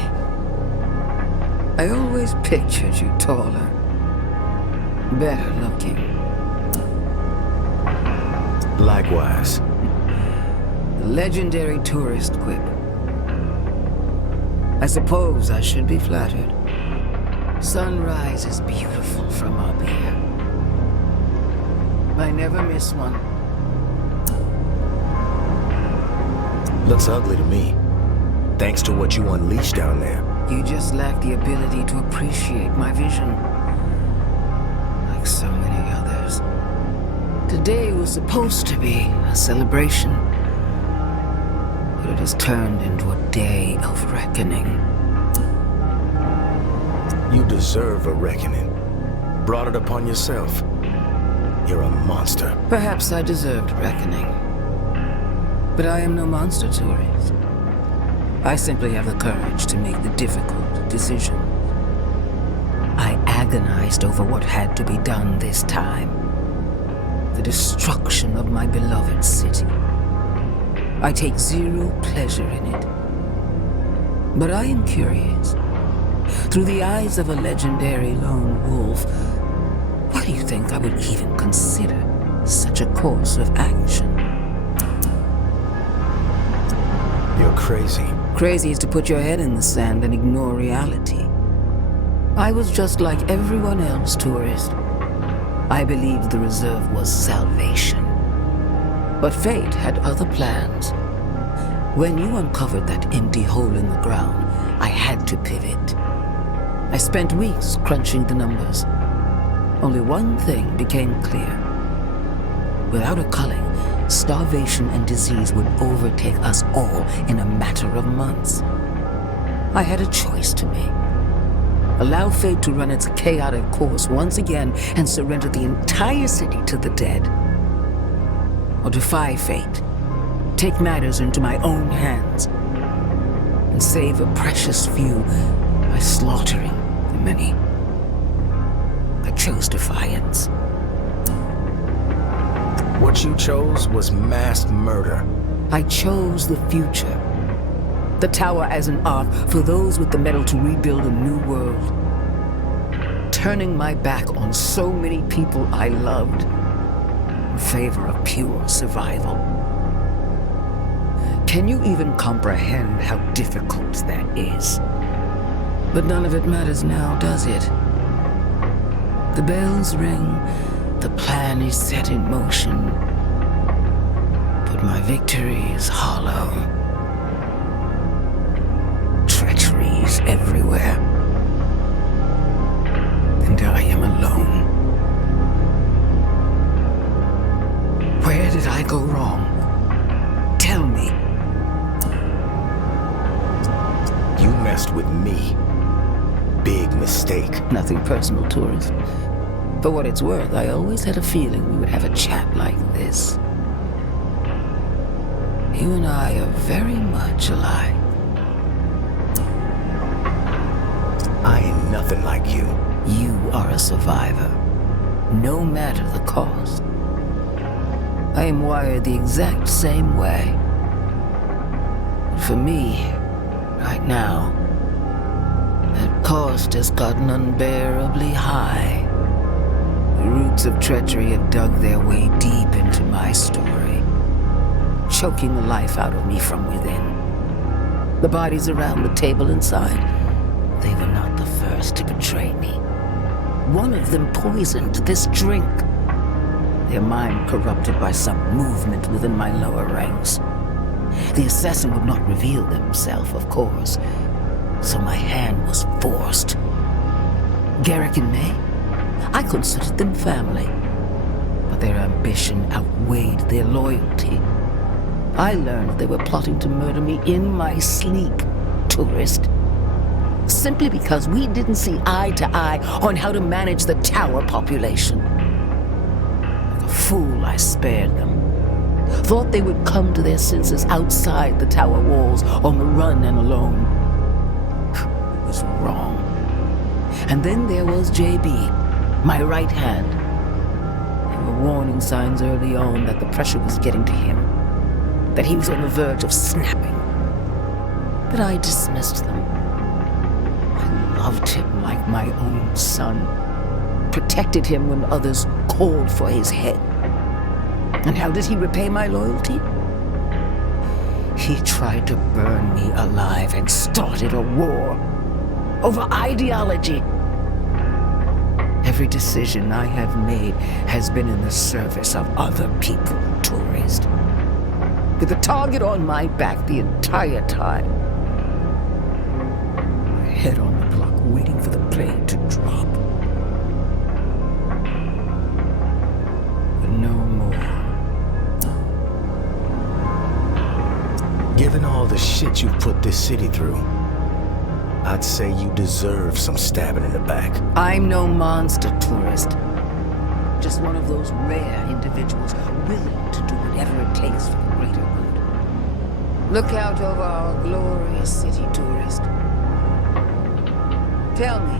I always pictured you taller. Better looking. Likewise. The legendary tourist quip. I suppose I should be flattered. Sunrise is beautiful from up here. I never miss one. Looks ugly to me. Thanks to what you unleashed down there. You just lack the ability to appreciate my vision. Like so many others. Today was supposed to be a celebration. But it has turned into a day of reckoning. You deserve a reckoning. Brought it upon yourself. You're a monster. Perhaps I deserved reckoning. But I am no monster, tourist. I simply have the courage to make the difficult decisions. I agonized over what had to be done this time. The destruction of my beloved city. I take zero pleasure in it. But I am curious. Through the eyes of a legendary lone wolf, why do you think I would even consider such a course of action? You're crazy. Crazy is to put your head in the sand and ignore reality. I was just like everyone else, tourist. I believed the reserve was salvation. But fate had other plans. When you uncovered that empty hole in the ground, I had to pivot. I spent weeks crunching the numbers. Only one thing became clear. Without a culling, starvation and disease would overtake us all in a matter of months. I had a choice to make. Allow fate to run its chaotic course once again and surrender the entire city to the dead. Or defy fate, take matters into my own hands, and save a precious few by slaughtering the many. I chose defiance. What you chose was mass murder. I chose the future. The tower as an ark for those with the metal to rebuild a new world. Turning my back on so many people I loved in favor of pure survival. Can you even comprehend how difficult that is? But none of it matters now, does it? The bells ring, the plan is set in motion, but my victory is hollow. Treacheries everywhere, and I am alone. Where did I go wrong? Tell me. You messed with me. Big mistake. Nothing personal, tourist. For what it's worth, I always had a feeling we would have a chat like this. You and I are very much alike. I ain't nothing like you. You are a survivor, no matter the cost. I am wired the exact same way. But for me, right now, that cost has gotten unbearably high. The roots of treachery have dug their way deep into my story, choking the life out of me from within. The bodies around the table inside, they were not the first to betray me. One of them poisoned this drink. Their mind corrupted by some movement within my lower ranks. The assassin would not reveal himself, of course, so my hand was forced. Garrick and May, I considered them family, but their ambition outweighed their loyalty. I learned they were plotting to murder me in my sleep, tourist. Simply because we didn't see eye to eye on how to manage the tower population. Like a fool, I spared them. Thought they would come to their senses outside the tower walls, on the run and alone. It was wrong. And then there was JB. My right hand. There were warning signs early on that the pressure was getting to him, that he was on the verge of snapping. that I dismissed them. I loved him like my own son, protected him when others called for his head. And how did he repay my loyalty? He tried to burn me alive and started a war over ideology. Every decision I have made has been in the service of other people, tourist. With a target on my back the entire time. My head on the block, waiting for the plane to drop. But no more. Given all the shit you've put this city through, I'd say you deserve some stabbing in the back. I'm no monster, tourist. Just one of those rare individuals willing to do whatever it takes for the greater good. Look out over our glorious city, tourist. Tell me,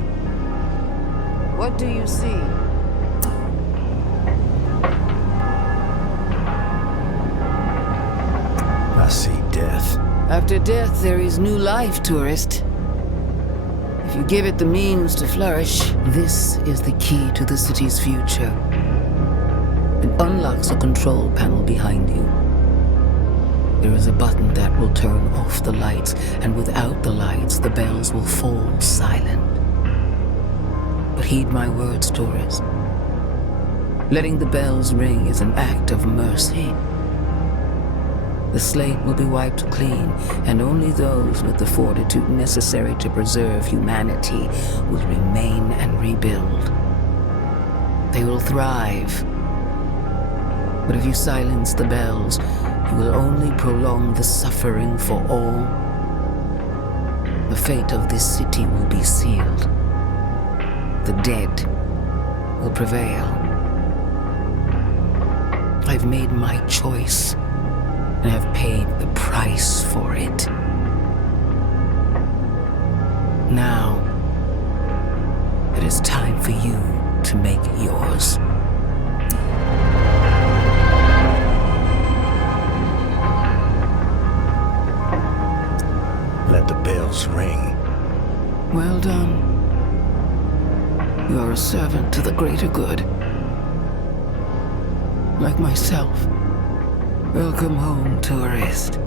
what do you see? I see death. After death, there is new life, tourist. If you give it the means to flourish, this is the key to the city's future. It unlocks a control panel behind you. There is a button that will turn off the lights, and without the lights, the bells will fall silent. But heed my words, tourist. Letting the bells ring is an act of mercy. The slate will be wiped clean, and only those with the fortitude necessary to preserve humanity will remain and rebuild. They will thrive. But if you silence the bells, you will only prolong the suffering for all. The fate of this city will be sealed. The dead will prevail. I've made my choice. And have paid the price for it. Now, it is time for you to make yours. Let the bells ring. Well done. You are a servant to the greater good. Like myself. Welcome home, tourist.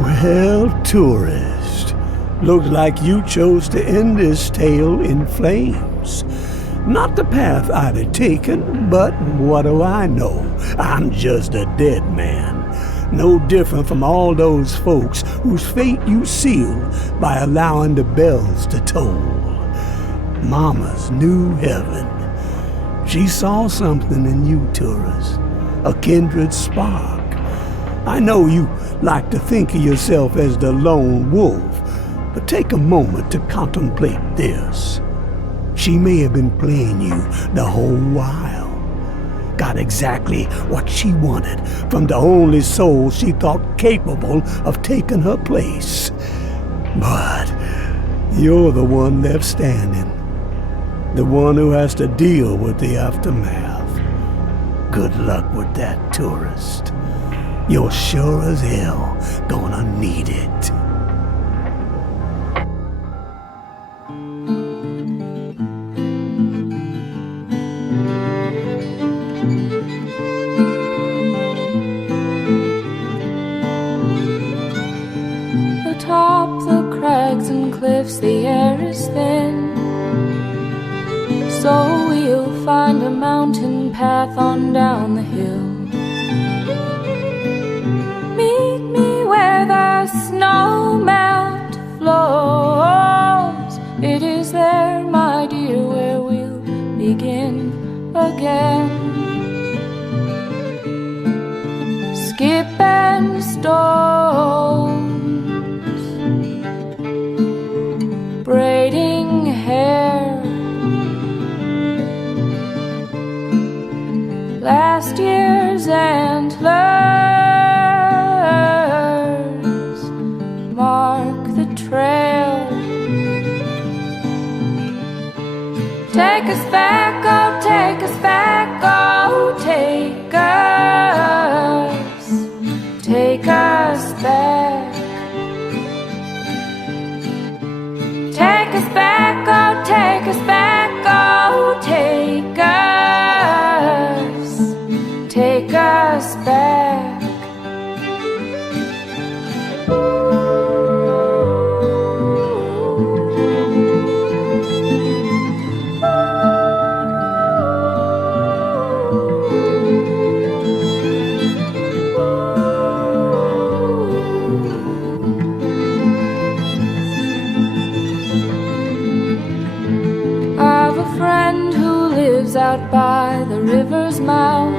Well, tourist, looks like you chose to end this tale in flames. Not the path I'd have taken, but what do I know? I'm just a dead man. No different from all those folks whose fate you sealed by allowing the bells to toll. Mama's new heaven. She saw something in you, tourist. A kindred spark. I know you like to think of yourself as the lone wolf, but take a moment to contemplate this. She may have been playing you the whole while. Got exactly what she wanted from the only soul she thought capable of taking her place. But you're the one left standing. The one who has to deal with the aftermath. Good luck with that, tourist. You're sure as hell gonna need it. Atop the crags and cliffs, the air is thin. So we'll find a mountain path on down the hill. Meet me where the snow melt flows. It is there, my dear, where we'll begin again. Skip and stones, braiding hair. Last year's antlers back, oh, take us back, oh, take us back. Take us back, oh, take us back, oh, take us back. Out by the river's mouth,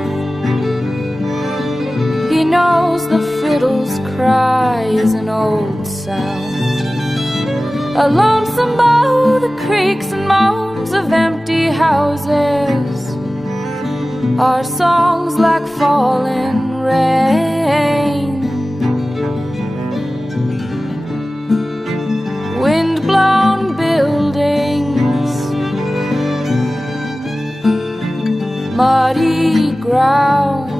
he knows the fiddle's cry is an old sound. A lonesome bow, the creaks and moans of empty houses are songs like falling rain. Wind-blown buildings, muddy ground,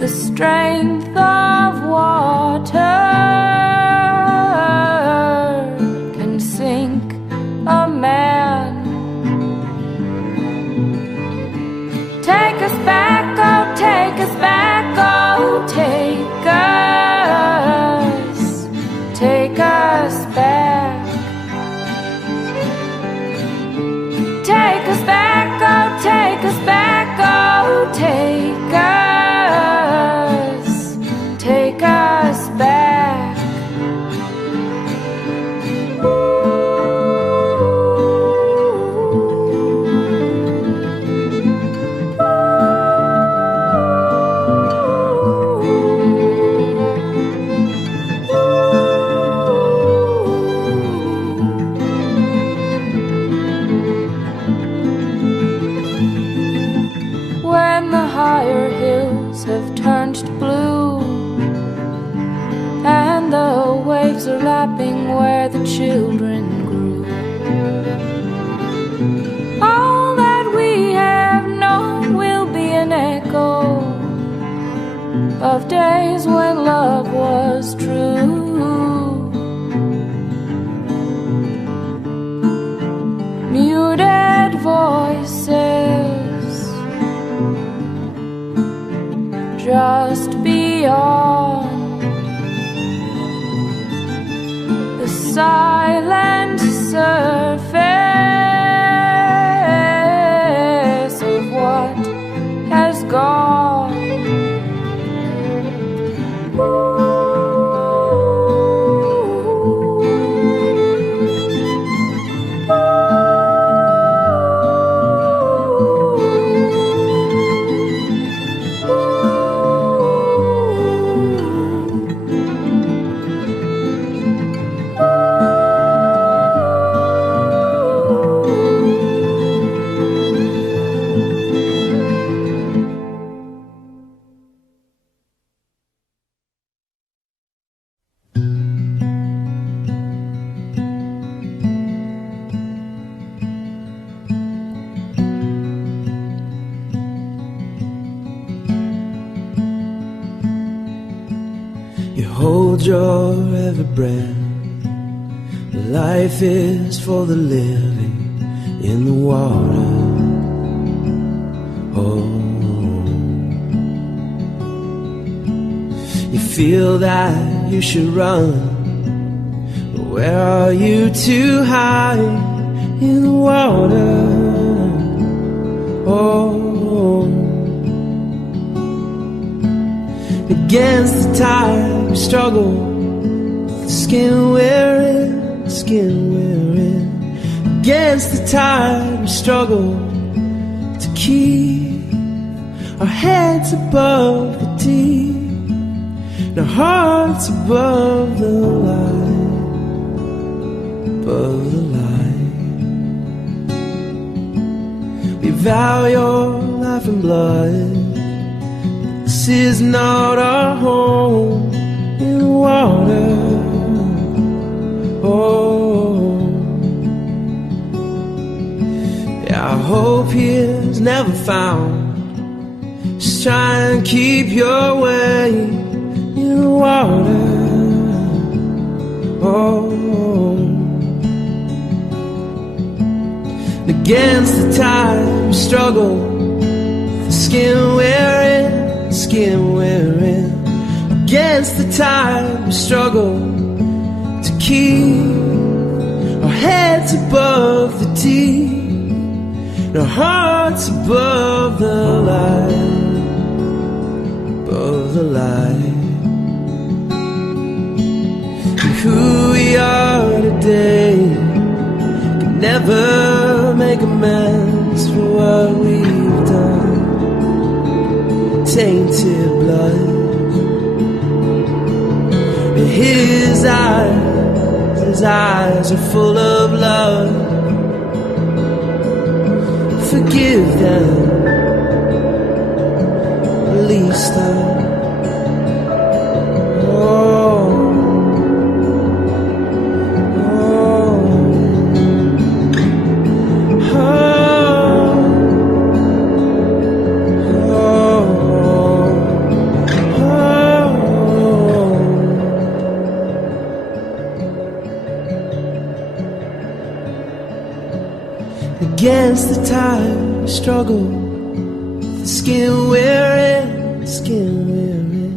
the strength of water can sink a man. Take us back, oh, take us back, oh, take us back. Take us back, oh, take us back, oh, take us back. Are lapping where the children grew. All that we have known will be an echo of days when love was true. Muted voices just beyond the silent surface of what has gone. Hold your every breath. Life is for the living in the water. Oh, you feel that you should run, but where are you to hide in the water? Oh, against the tide we struggle, the skin we're in, the skin we're in. Against the tide we struggle to keep our heads above the deep, and our hearts above the light, above the light. We vow your life and blood. This is not our home in the water. Oh, I hope he is never found. Just try and keep your way in the water. Oh, against the tide we struggle, the skin we're in, skin we're in. Against the tide we struggle to keep our heads above the deep, and our hearts above the light, above the light. And who we are today can never make amends for what we've done. Tainted blood. His eyes are full of love. Forgive them, release them. Against the tide we struggle, the skin we're in, skin we're in.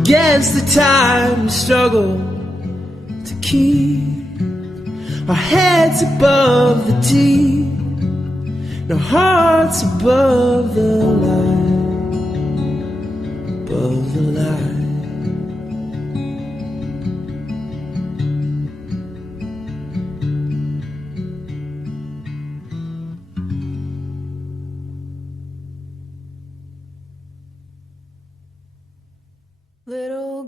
Against the tide we struggle to keep our heads above the deep, and our hearts above the light, above the light. Little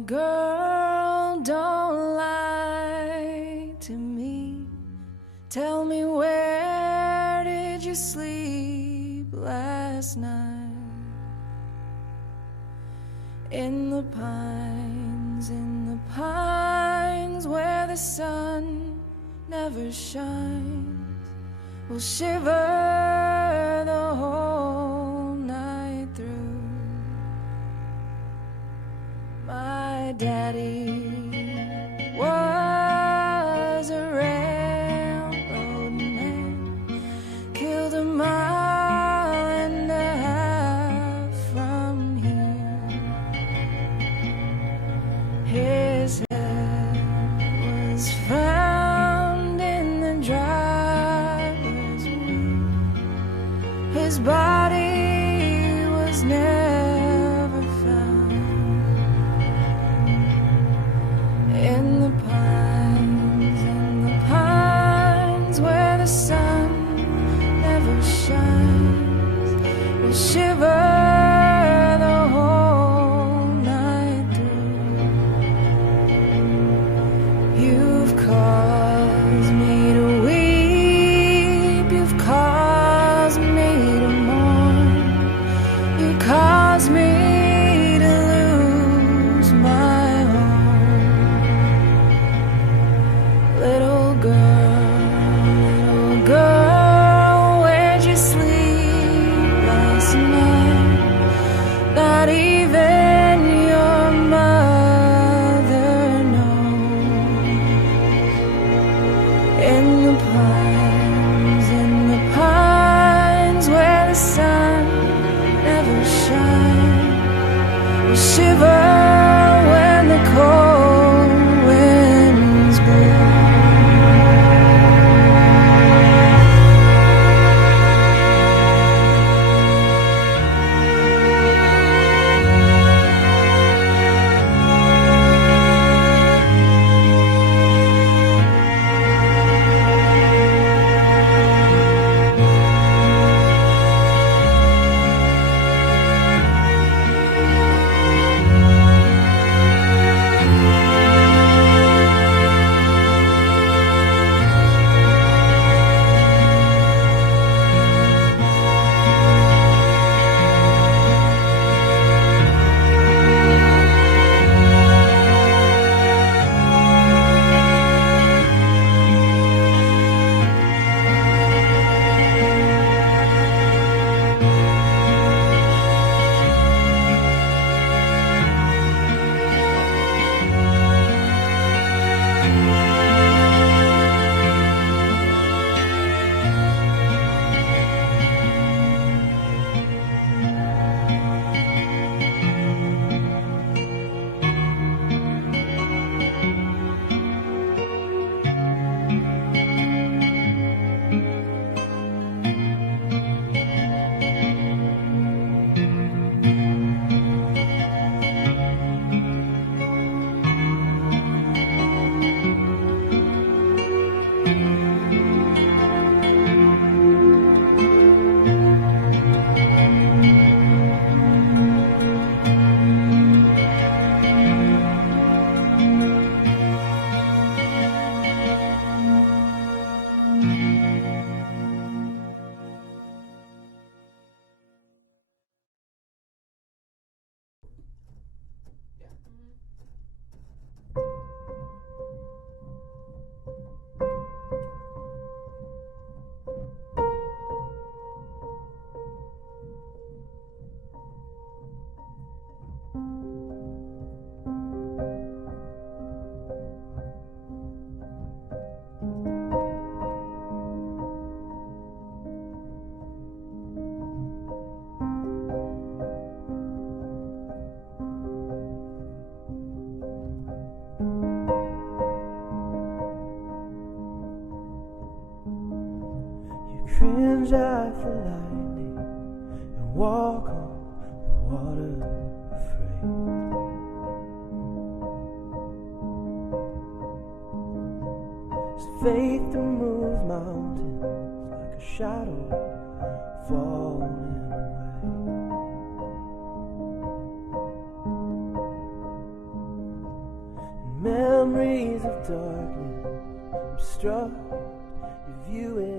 girl, don't lie to me. Tell me, where did you sleep last night? In the pines where the sun never shines. We'll shiver the whole night through. My daddy was a railroad man, killed a mile and a half from here. His head was found in the driver's wheel. His body was never found. In the pines where the sun never shines, we'll shiver the whole night through. You've caused me to weep, you've caused me to mourn, you caused me to lose my little girl, cringe at the lightning and walk on the water afraid. It's faith to move mountains like a shadow falling away. And memories of darkness obstruct your view.